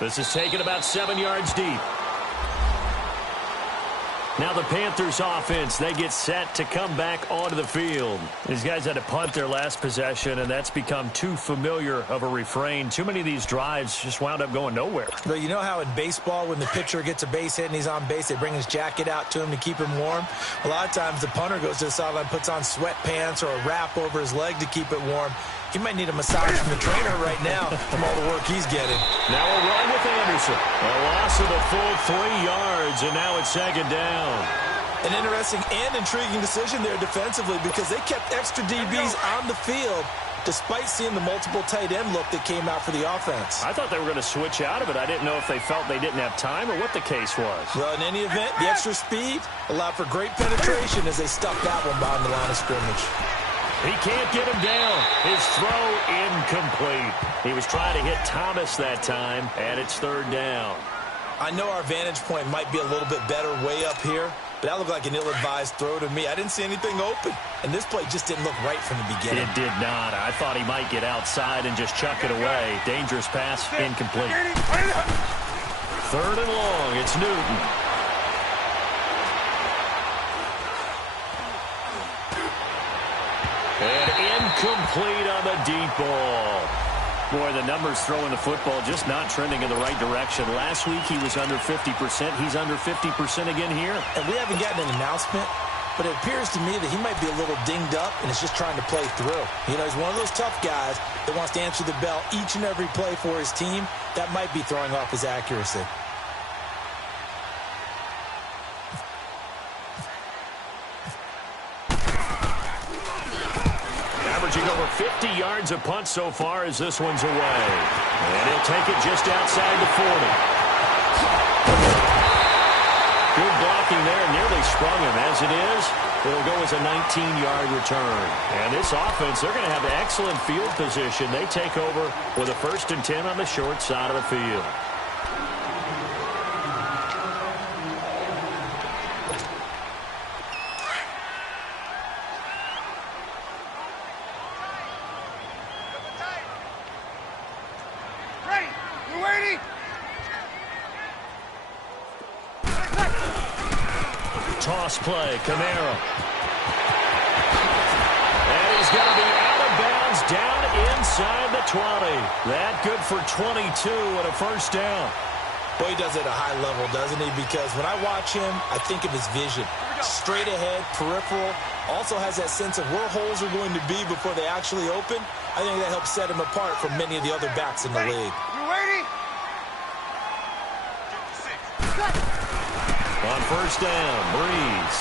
This is taken about 7 yards deep. Now the Panthers offense, they get set to come back onto the field. These guys had to punt their last possession, and that's become too familiar of a refrain. Too many of these drives just wound up going nowhere. But you know how in baseball, when the pitcher gets a base hit and he's on base, they bring his jacket out to him to keep him warm? A lot of times the punter goes to the sideline, puts on sweatpants or a wrap over his leg to keep it warm. He might need a massage from the trainer right now from all the work he's getting. Now a run with Anderson. A loss of a full 3 yards, and now it's 2nd down. An interesting and intriguing decision there defensively, because they kept extra DBs on the field despite seeing the multiple tight end look that came out for the offense. I thought they were going to switch out of it. I didn't know if they felt they didn't have time or what the case was. Well, in any event, the extra speed allowed for great penetration as they stuffed that one behind the line of scrimmage. He can't get him down. His throw incomplete. He was trying to hit Thomas that time, and it's third down. I know our vantage point might be a little bit better way up here, but that looked like an ill-advised throw to me. I didn't see anything open, and this play just didn't look right from the beginning. It did not. I thought he might get outside and just chuck it away. Dangerous pass, incomplete. Third and long, it's Newton. And incomplete on the deep ball. Boy, the numbers throwing the football just not trending in the right direction. Last week he was under 50%. He's under 50% again here. And we haven't gotten an announcement, but it appears to me that he might be a little dinged up and is just trying to play through. You know, he's one of those tough guys that wants to answer the bell each and every play for his team. That might be throwing off his accuracy. Averaging over 50 yards a punt so far as this one's away. And he'll take it just outside the 40. Good blocking there, nearly sprung him. As it is, it'll go as a 19-yard return. And this offense, they're going to have excellent field position. They take over with a 1st and 10 on the short side of the field. Toss play, Camara. And he's going to be out of bounds down inside the 20. That good for 22 and a 1st down. Boy, he does it at a high level, doesn't he? Because when I watch him, I think of his vision. Straight ahead, peripheral. Also has that sense of where holes are going to be before they actually open. I think that helps set him apart from many of the other backs in the league. You ready? On 1st down, Breeze.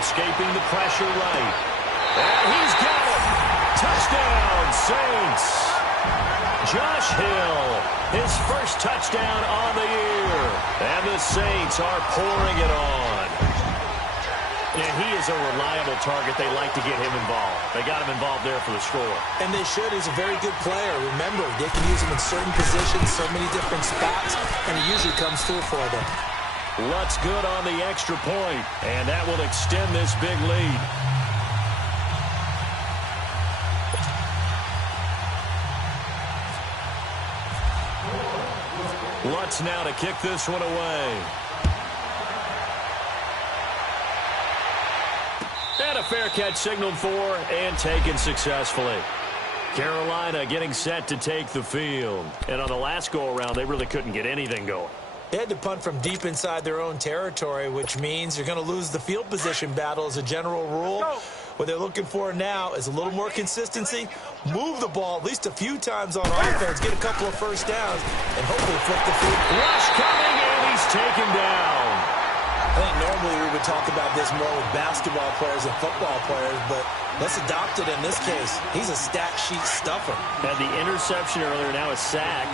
Escaping the pressure right. And he's got it. Touchdown, Saints. Josh Hill, his 1st touchdown on the year. And the Saints are pouring it on. And he is a reliable target. They like to get him involved. They got him involved there for the score. And they should. He's a very good player. Remember, they can use him in certain positions, so many different spots, and he usually comes through for them. Lutz good on the extra point, and that will extend this big lead. Lutz now to kick this one away. And a fair catch signaled for and taken successfully. Carolina getting set to take the field. And on the last go-around, they really couldn't get anything going. They had to punt from deep inside their own territory, which means you're going to lose the field position battle as a general rule. What they're looking for now is a little more consistency, move the ball at least a few times on offense, get a couple of 1st downs, and hopefully flip the field. Rush coming, and he's taken down. I think normally we would talk about this more with basketball players and football players, but let's adopt it in this case. He's a stat sheet stuffer. Had the interception earlier, now a sack.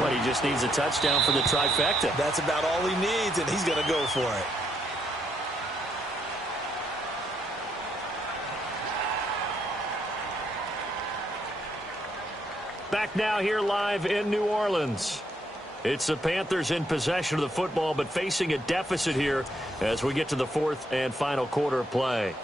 But he just needs a touchdown for the trifecta. That's about all he needs, and he's going to go for it. Back now here live in New Orleans. It's the Panthers in possession of the football, but facing a deficit here as we get to the 4th and final quarter of play.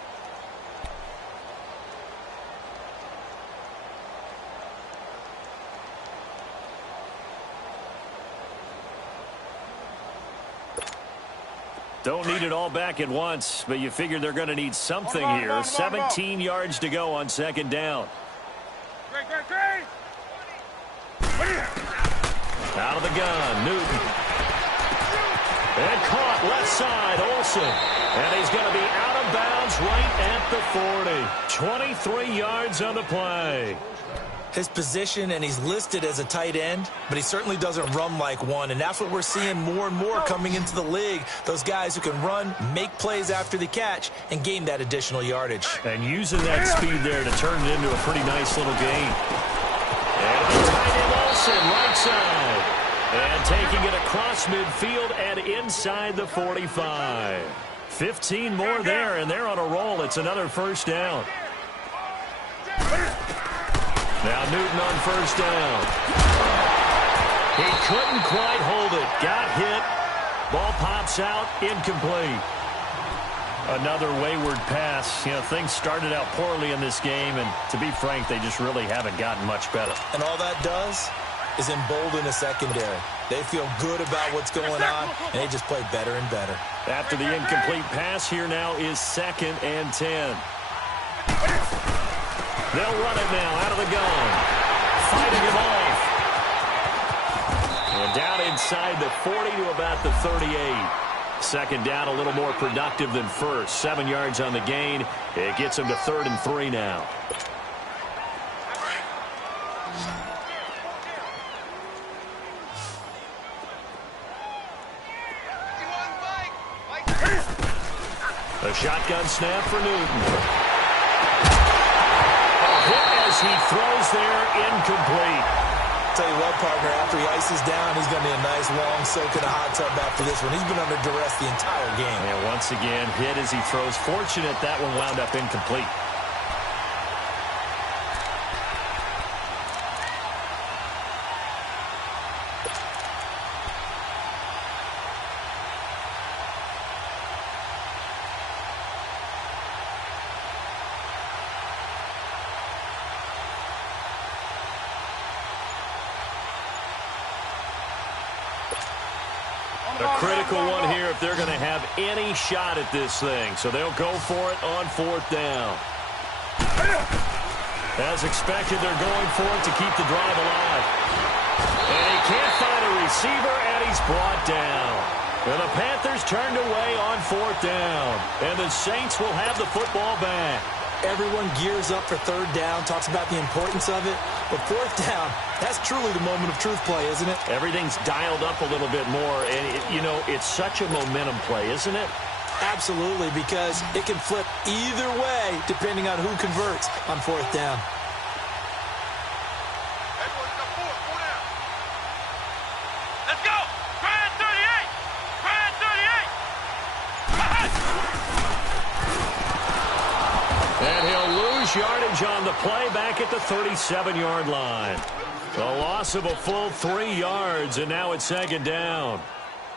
Don't need it all back at once, but you figure they're going to need something here. 17 yards to go on 2nd down. Great. Out of the gun, Newton. And caught left side, Olsen. And he's going to be out of bounds right at the 40. 23 yards on the play. his position, and he's listed as a tight end, but he certainly doesn't run like one, and that's what we're seeing more and more coming into the league. Those guys who can run, make plays after the catch, and gain that additional yardage. And using that speed there to turn it into a pretty nice little gain. And the tight end Olsen, right side. And taking it across midfield and inside the 45. 15 more there, and they're on a roll. It's another first down. Now Newton on first down. He couldn't quite hold it. Got hit. Ball pops out. Incomplete. Another wayward pass. You know, things started out poorly in this game, and to be frank, they just really haven't gotten much better. And all that does is embolden the secondary. They feel good about what's going on, and they just play better and better. After the incomplete pass, here now is 2nd and 10. They'll run it now out of the gun. Fighting him off. And down inside the 40 to about the 38. Second down, a little more productive than first. 7 yards on the gain. It gets him to 3rd and 3 now. A shotgun snap for Newton. A hit as he throws there, incomplete. Tell you what, partner, after he ices down, he's going to be a nice long soak in a hot tub after this one. He's been under duress the entire game. And once again, hit as he throws. Fortunate that one wound up incomplete. A critical one here if they're going to have any shot at this thing. So they'll go for it on 4th down. As expected, they're going for it to keep the drive alive. And he can't find a receiver, and he's brought down. And the Panthers turned away on 4th down. And the Saints will have the football back. Everyone gears up for 3rd down, talks about the importance of it. But 4th down, that's truly the moment of truth play, isn't it? Everything's dialed up a little bit more. And, you know, it's such a momentum play, isn't it? Absolutely, because it can flip either way depending on who converts on 4th down. Let's go! Grand 38! Grand 38! And he'll lose yardage on the play back at the 37-yard line. A loss of a full 3 yards, and now it's 2nd down.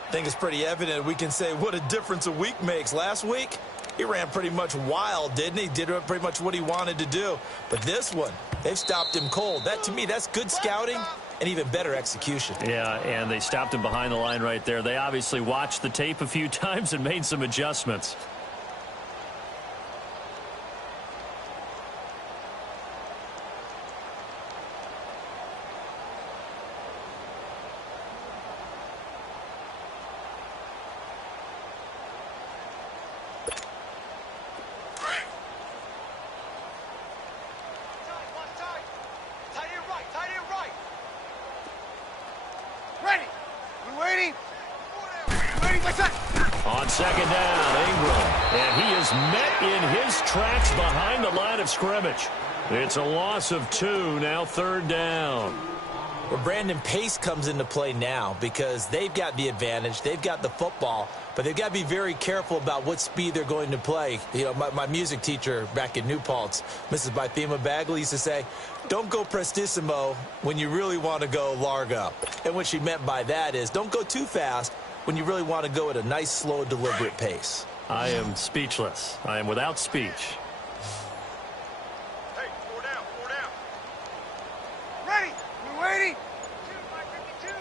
I think it's pretty evident. We can say what a difference a week makes. Last week, he ran pretty much wild, didn't he? Did pretty much what he wanted to do. But this one, they've stopped him cold. That, to me, that's good scouting and even better execution. Yeah, and they stopped him behind the line right there. They obviously watched the tape a few times and made some adjustments. On 2nd down, Ingram. And he is met in his tracks behind the line of scrimmage. It's a loss of 2, now 3rd down. Well, Brandon, pace comes into play now because they've got the advantage. They've got the football, but they've got to be very careful about what speed they're going to play. You know, my music teacher back in New Paltz, Mrs. Bythema Bagley, used to say, don't go prestissimo when you really want to go largo. And what she meant by that is don't go too fast when you really want to go at a nice, slow, deliberate pace. I am speechless. I am without speech. Hey, 4 down, 4 down. Ready? We waiting? 2,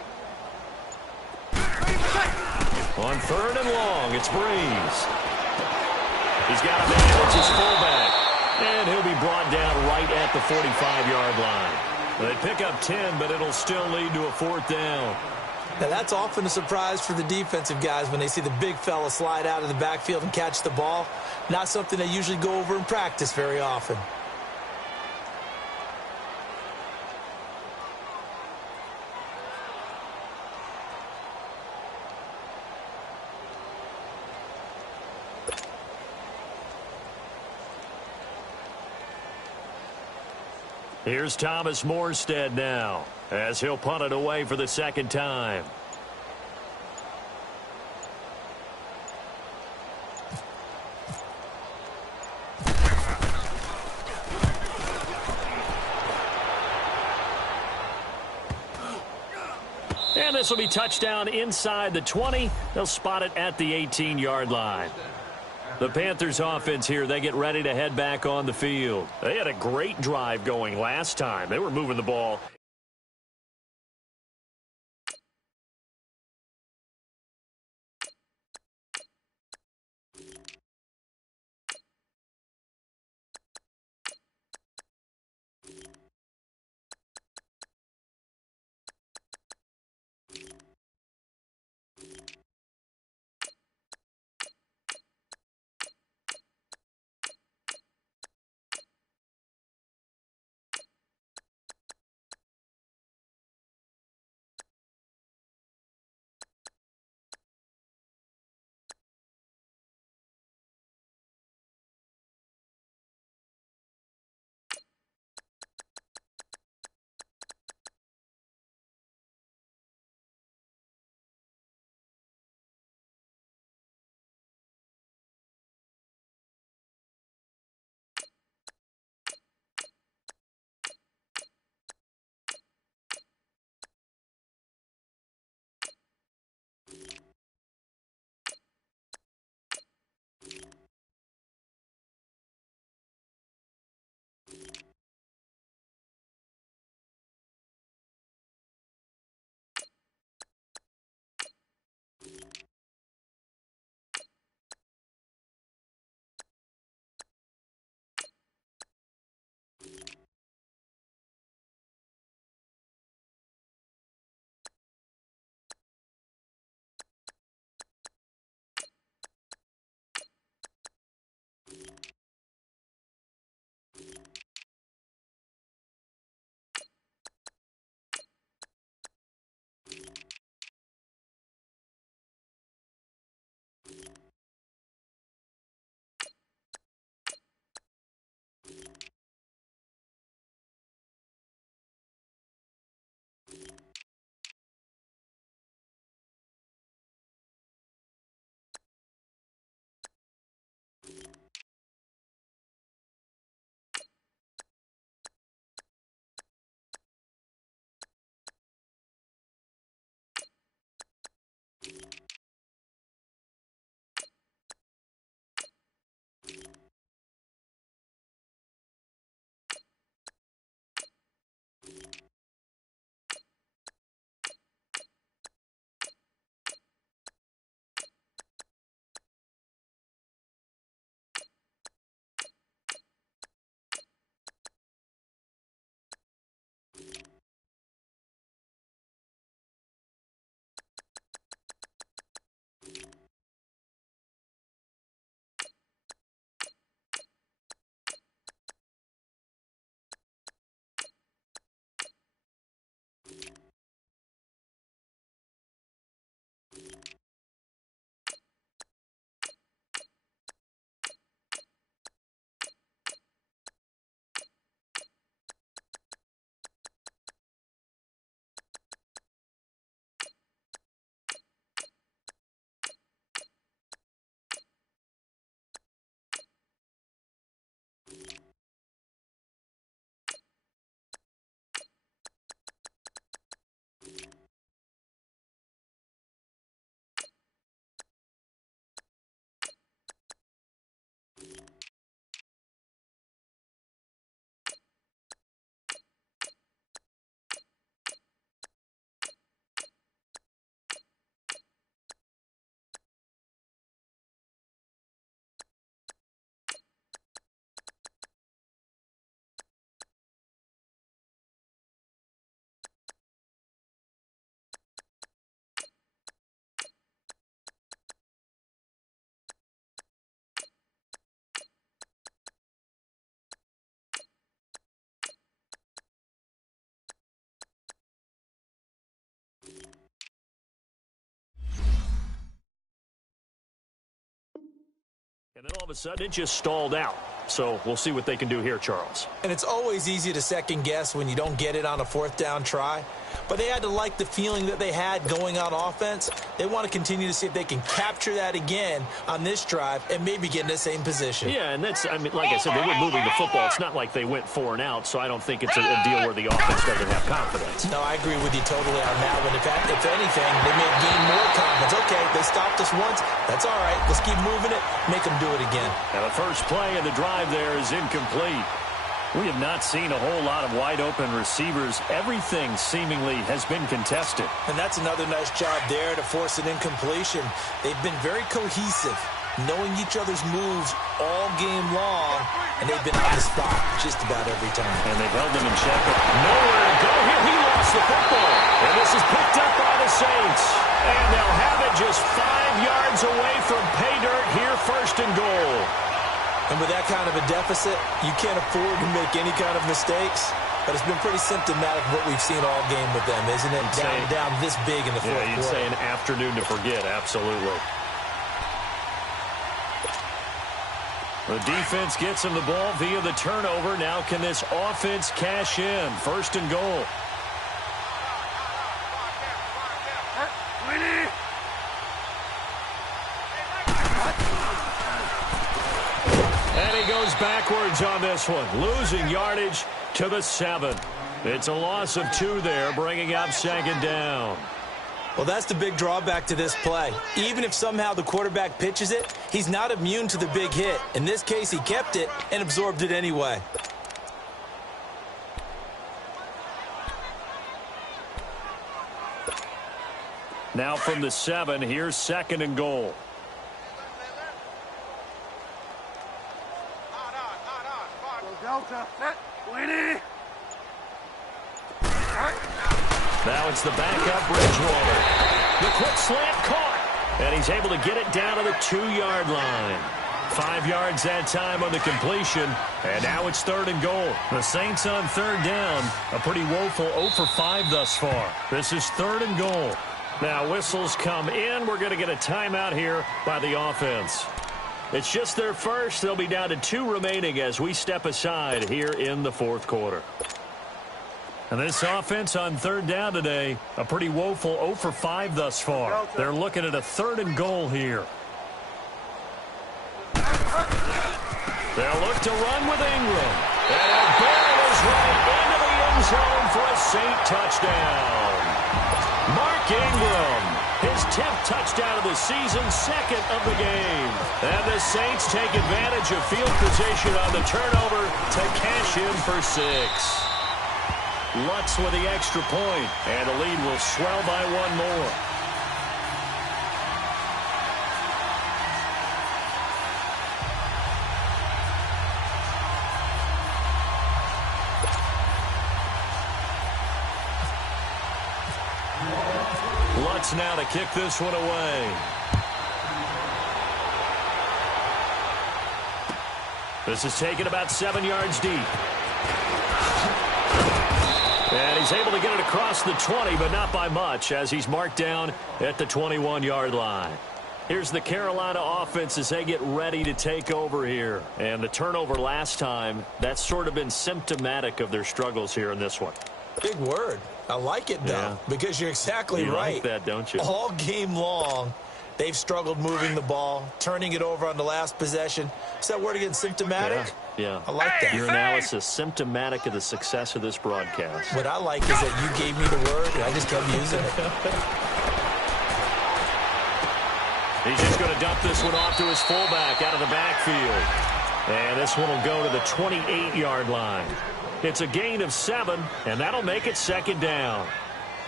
On 3rd and long, it's Breeze. He's got a man. It's his fullback. And he'll be brought down right at the 45-yard line. They pick up 10, but it'll still lead to a 4th down. Now, that's often a surprise for the defensive guys when they see the big fella slide out of the backfield and catch the ball. Not something they usually go over in practice very often. Here's Thomas Morstead now, as he'll punt it away for the second time. And this will be touchdown inside the 20. They'll spot it at the 18-yard line. The Panthers offense here, they get ready to head back on the field. They had a great drive going last time. They were moving the ball. And then all of a sudden, it just stalled out. So we'll see what they can do here, Charles. And it's always easy to second guess when you don't get it on a fourth down try. But they had to like the feeling that they had going on offense. They want to continue to see if they can capture that again on this drive and maybe get in the same position. Yeah, and that's, I mean, like I said, they were moving the football. It's not like they went 4 and out, so I don't think it's a deal where the offense doesn't have confidence. No, I agree with you totally on that one. In fact, if anything, they may gain more confidence. Okay, they stopped us once. That's all right. Let's keep moving it. Make them do it again. Now, the first play of the drive there is incomplete. We have not seen a whole lot of wide-open receivers. Everything seemingly has been contested. And that's another nice job there to force an incompletion. They've been very cohesive, knowing each other's moves all game long, and they've been on the spot just about every time. And they've held them in check. Nowhere to go here. He lost the football. And this is picked up by the Saints. And they'll have it just 5 yards away from pay dirt here, first and goal. And with that kind of a deficit, you can't afford to make any kind of mistakes. But it's been pretty symptomatic of what we've seen all game with them, isn't it? Down this big in the fourth quarter. Yeah, you'd say an afternoon to forget, absolutely. The defense gets him the ball via the turnover. Now can this offense cash in? First and goal. And he goes backwards on this one, losing yardage to the 7. It's a loss of 2 there, bringing up second down. Well, that's the big drawback to this play. Even if somehow the quarterback pitches it, he's not immune to the big hit. In this case, he kept it and absorbed it anyway. Now from the 7, here's second and goal. Delta, set, Winnie. Now it's the backup Bridgewater. The quick slant caught. And he's able to get it down to the 2-yard line. 5 yards that time on the completion. And now it's third and goal. The Saints on third down. A pretty woeful 0 for 5 thus far. This is third and goal. Now whistles come in. We're going to get a timeout here by the offense. It's just their first. They'll be down to 2 remaining as we step aside here in the fourth quarter. And this offense on third down today, a pretty woeful 0 for 5 thus far. They're looking at a third and goal here. They'll look to run with Ingram. And a ball is right into the end zone for a Saint touchdown. Mark Ingram, his 10th touchdown of the season, 2nd of the game. And the Saints take advantage of field position on the turnover to cash in for 6. Lutz with the extra point, and the lead will swell by 1 more. Lutz now to kick this one away. This is taken about 7 yards deep. And he's able to get it across the 20, but not by much, as he's marked down at the 21-yard line. Here's the Carolina offense as they get ready to take over here. And the turnover last time, that's sort of been symptomatic of their struggles here in this one. Big word. I like it, though, because you're exactly right. You like that, don't you? All game long, they've struggled moving the ball, turning it over on the last possession. Is that word again, symptomatic? Yeah. I like that. Your analysis, symptomatic of the success of this broadcast. What I like is that you gave me the word, and I just kept using it. He's just going to dump this one off to his fullback out of the backfield. And this one will go to the 28-yard line. It's a gain of 7, and that'll make it second down.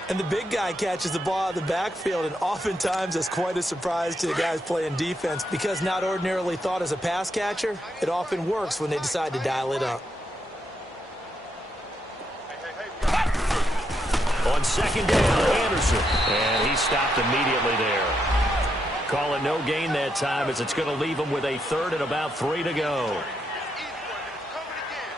And the big guy catches the ball out of the backfield, and oftentimes it's quite a surprise to the guys playing defense because not ordinarily thought as a pass catcher, it often works when they decide to dial it up. On second down, Anderson. And he stopped immediately there. Call it no gain that time as it's going to leave him with a third and about 3 to go.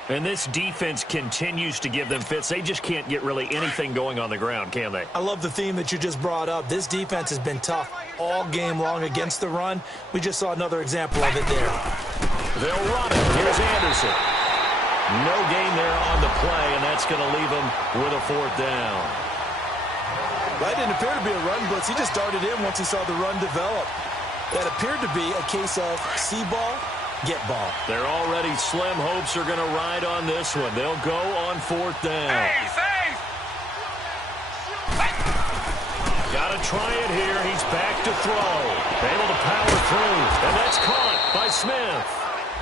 And this defense continues to give them fits. They just can't get really anything going on the ground, can they? I love the theme that you just brought up. This defense has been tough all game long against the run. We just saw another example of it there. They'll run it. Here's Anderson. No gain there on the play, and that's going to leave him with a 4th down. That didn't appear to be a run blitz. He just darted in once he saw the run develop. That appeared to be a case of see ball, get ball. Their already slim hopes are going to ride on this one. They'll go on 4th down. Got to try it here. He's back to throw. Able to power through, and that's caught by Smith.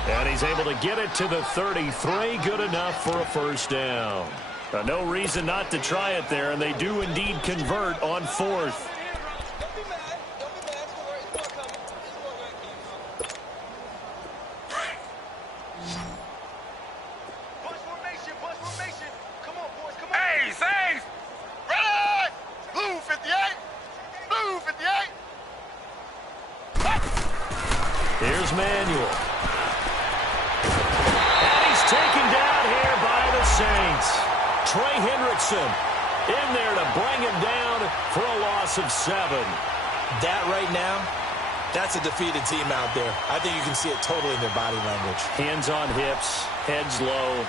And he's able to get it to the 33. Good enough for a 1st down. No reason not to try it there, and they do indeed convert on 4th. Here's Manuel. And he's taken down here by the Saints. Trey Hendrickson in there to bring him down for a loss of 7. That right now, that's a defeated team out there. I think you can see it totally in their body language. Hands on hips, heads low.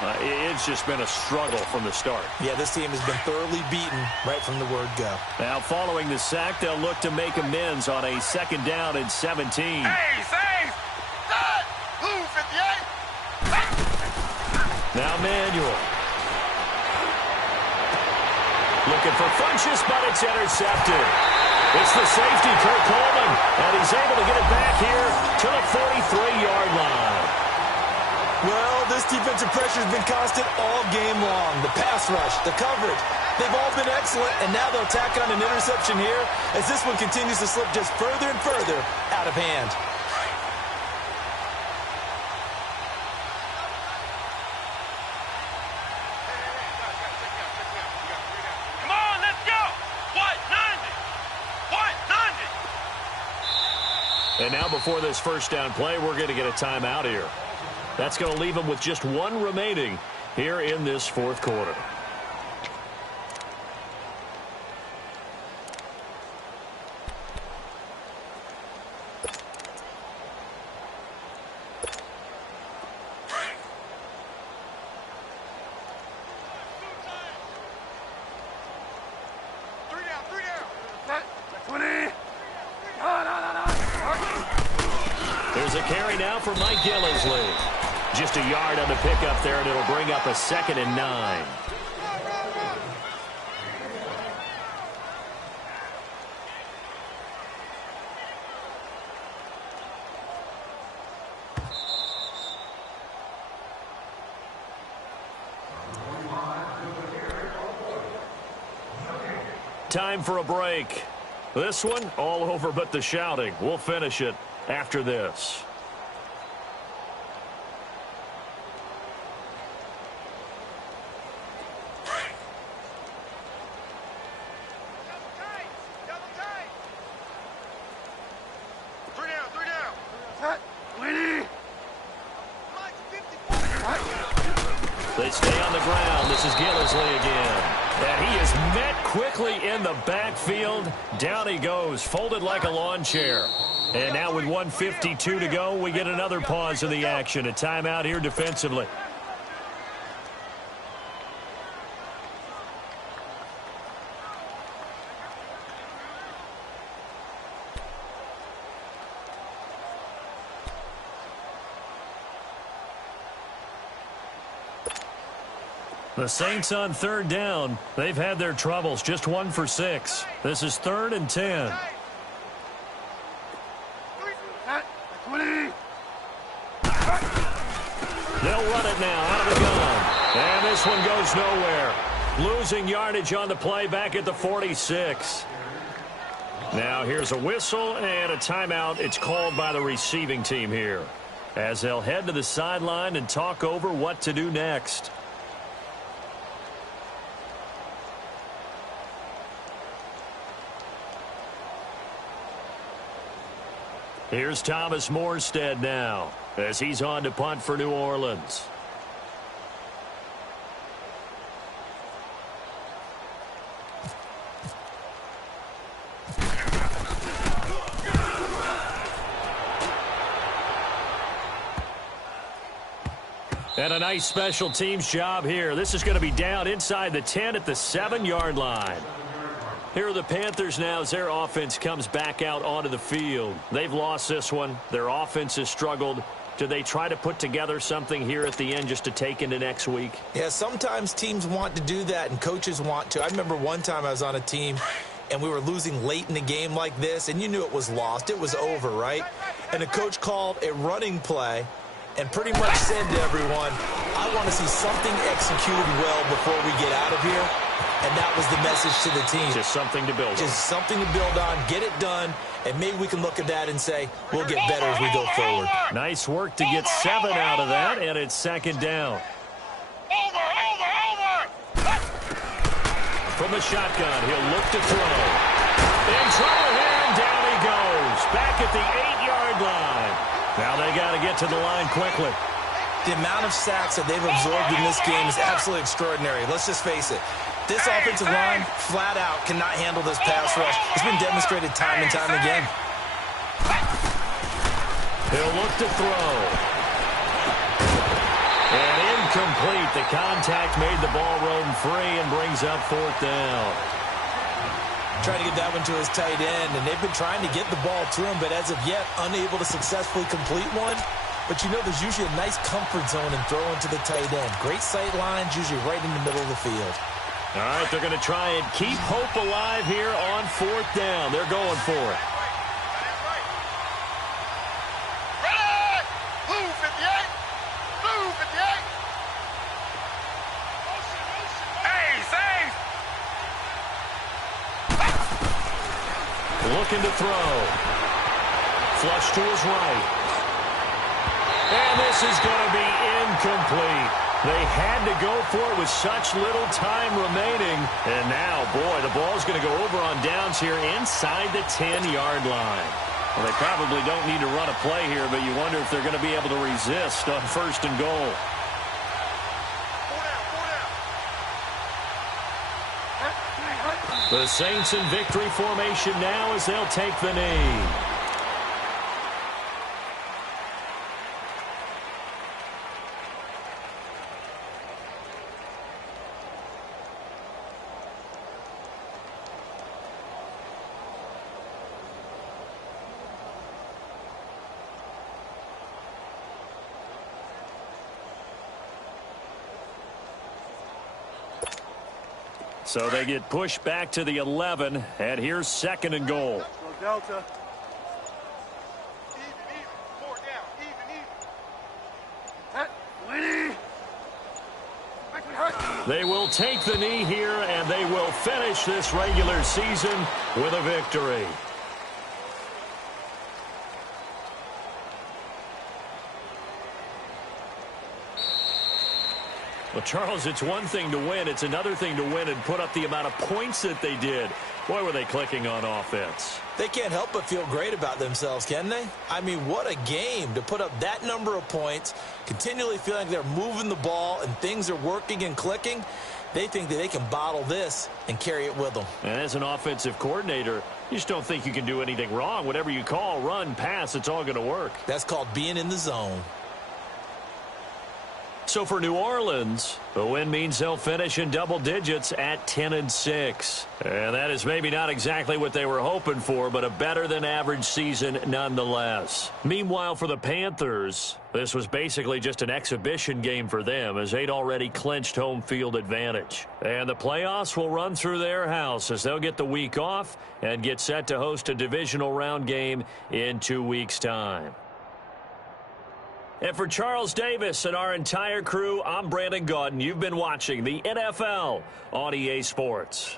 It's just been a struggle from the start. Yeah, this team has been thoroughly beaten right from the word go. Now, following the sack, they'll look to make amends on a 2nd down and 17. Now Manuel. Looking for Funchess, but it's intercepted. It's the safety, Kirk Coleman, and he's able to get it back here to the 43-yard line. Well, this defensive pressure has been constant all game long. The pass rush, the coverage, they've all been excellent, and now they'll tack on an interception here as this one continues to slip just further and further out of hand. And now before this 1st down play, we're going to get a timeout here. That's going to leave them with just 1 remaining here in this 4th quarter. There's a carry now for Mike Gillisley. Just a yard on the pickup there, and it'll bring up a 2nd and 9. Time for a break. This one, all over but the shouting. We'll finish it after this. They stay on the ground. This is Gillisley again. And he is met quickly in the backfield. Down he goes, folded like a lawn chair. And now with 1:52 to go, we get another pause in the action. A timeout here defensively. The Saints on 3rd down. They've had their troubles. Just 1 for 6. This is 3rd and 10. They'll run it now out of the gun. And this one goes nowhere. Losing yardage on the play back at the 46. Now here's a whistle and a timeout. It's called by the receiving team here, as they'll head to the sideline and talk over what to do next. Here's Thomas Morstead now, as he's on to punt for New Orleans. And a nice special teams job here. This is going to be down inside the 10 at the 7-yard line. Here are the Panthers now as their offense comes back out onto the field. They've lost this one. Their offense has struggled. Do they try to put together something here at the end just to take into next week? Yeah, sometimes teams want to do that and coaches want to. I remember one time I was on a team and we were losing late in the game like this, and you knew it was lost. It was over, right? And the coach called a running play and pretty much said to everyone, I want to see something executed well before we get out of here. And that was the message to the team. Just something to build on. Just something to build on, get it done, and maybe we can look at that and say, we'll get better as we go forward. Nice work to get 7 out of that, and it's second down. From the shotgun, he'll look to throw. In trouble here, and down he goes. Back at the 8-yard line. Now they got to get to the line quickly. The amount of sacks that they've absorbed in this game is absolutely extraordinary. Let's just face it. This offensive line, flat out, cannot handle this pass rush. It's been demonstrated time and time again. He'll look to throw. And incomplete. The contact made the ball roam free and brings up 4th down. Trying to get that one to his tight end, and they've been trying to get the ball to him, but as of yet, unable to successfully complete one. But you know there's usually a nice comfort zone in throwing to the tight end. Great sight lines, usually right in the middle of the field. All right, they're going to try and keep hope alive here on 4th down. They're going for it. Ready! Blue 58! Blue 58! Hey, save! Looking to throw. Flush to his right. And this is going to be incomplete. They had to go for it with such little time remaining. And now, boy, the ball's going to go over on downs here inside the 10-yard line. Well, they probably don't need to run a play here, but you wonder if they're going to be able to resist on 1st and goal. The Saints in victory formation now as they'll take the knee. So they get pushed back to the 11, and here's 2nd and goal. Delta. They will take the knee here, and they will finish this regular season with a victory. Well, Charles, it's one thing to win. It's another thing to win and put up the amount of points that they did. Boy, were they clicking on offense. They can't help but feel great about themselves, can they? I mean, what a game to put up that number of points, continually feeling like they're moving the ball and things are working and clicking. They think that they can bottle this and carry it with them. And as an offensive coordinator, you just don't think you can do anything wrong. Whatever you call, run, pass, it's all going to work. That's called being in the zone. So for New Orleans, the win means they'll finish in double digits at 10-6. And that is maybe not exactly what they were hoping for, but a better than average season nonetheless. Meanwhile, for the Panthers, this was basically just an exhibition game for them as they'd already clinched home field advantage. And the playoffs will run through their house as they'll get the week off and get set to host a divisional round game in 2 weeks' time. And for Charles Davis and our entire crew, I'm Brandon Gaudin. You've been watching the NFL on EA Sports.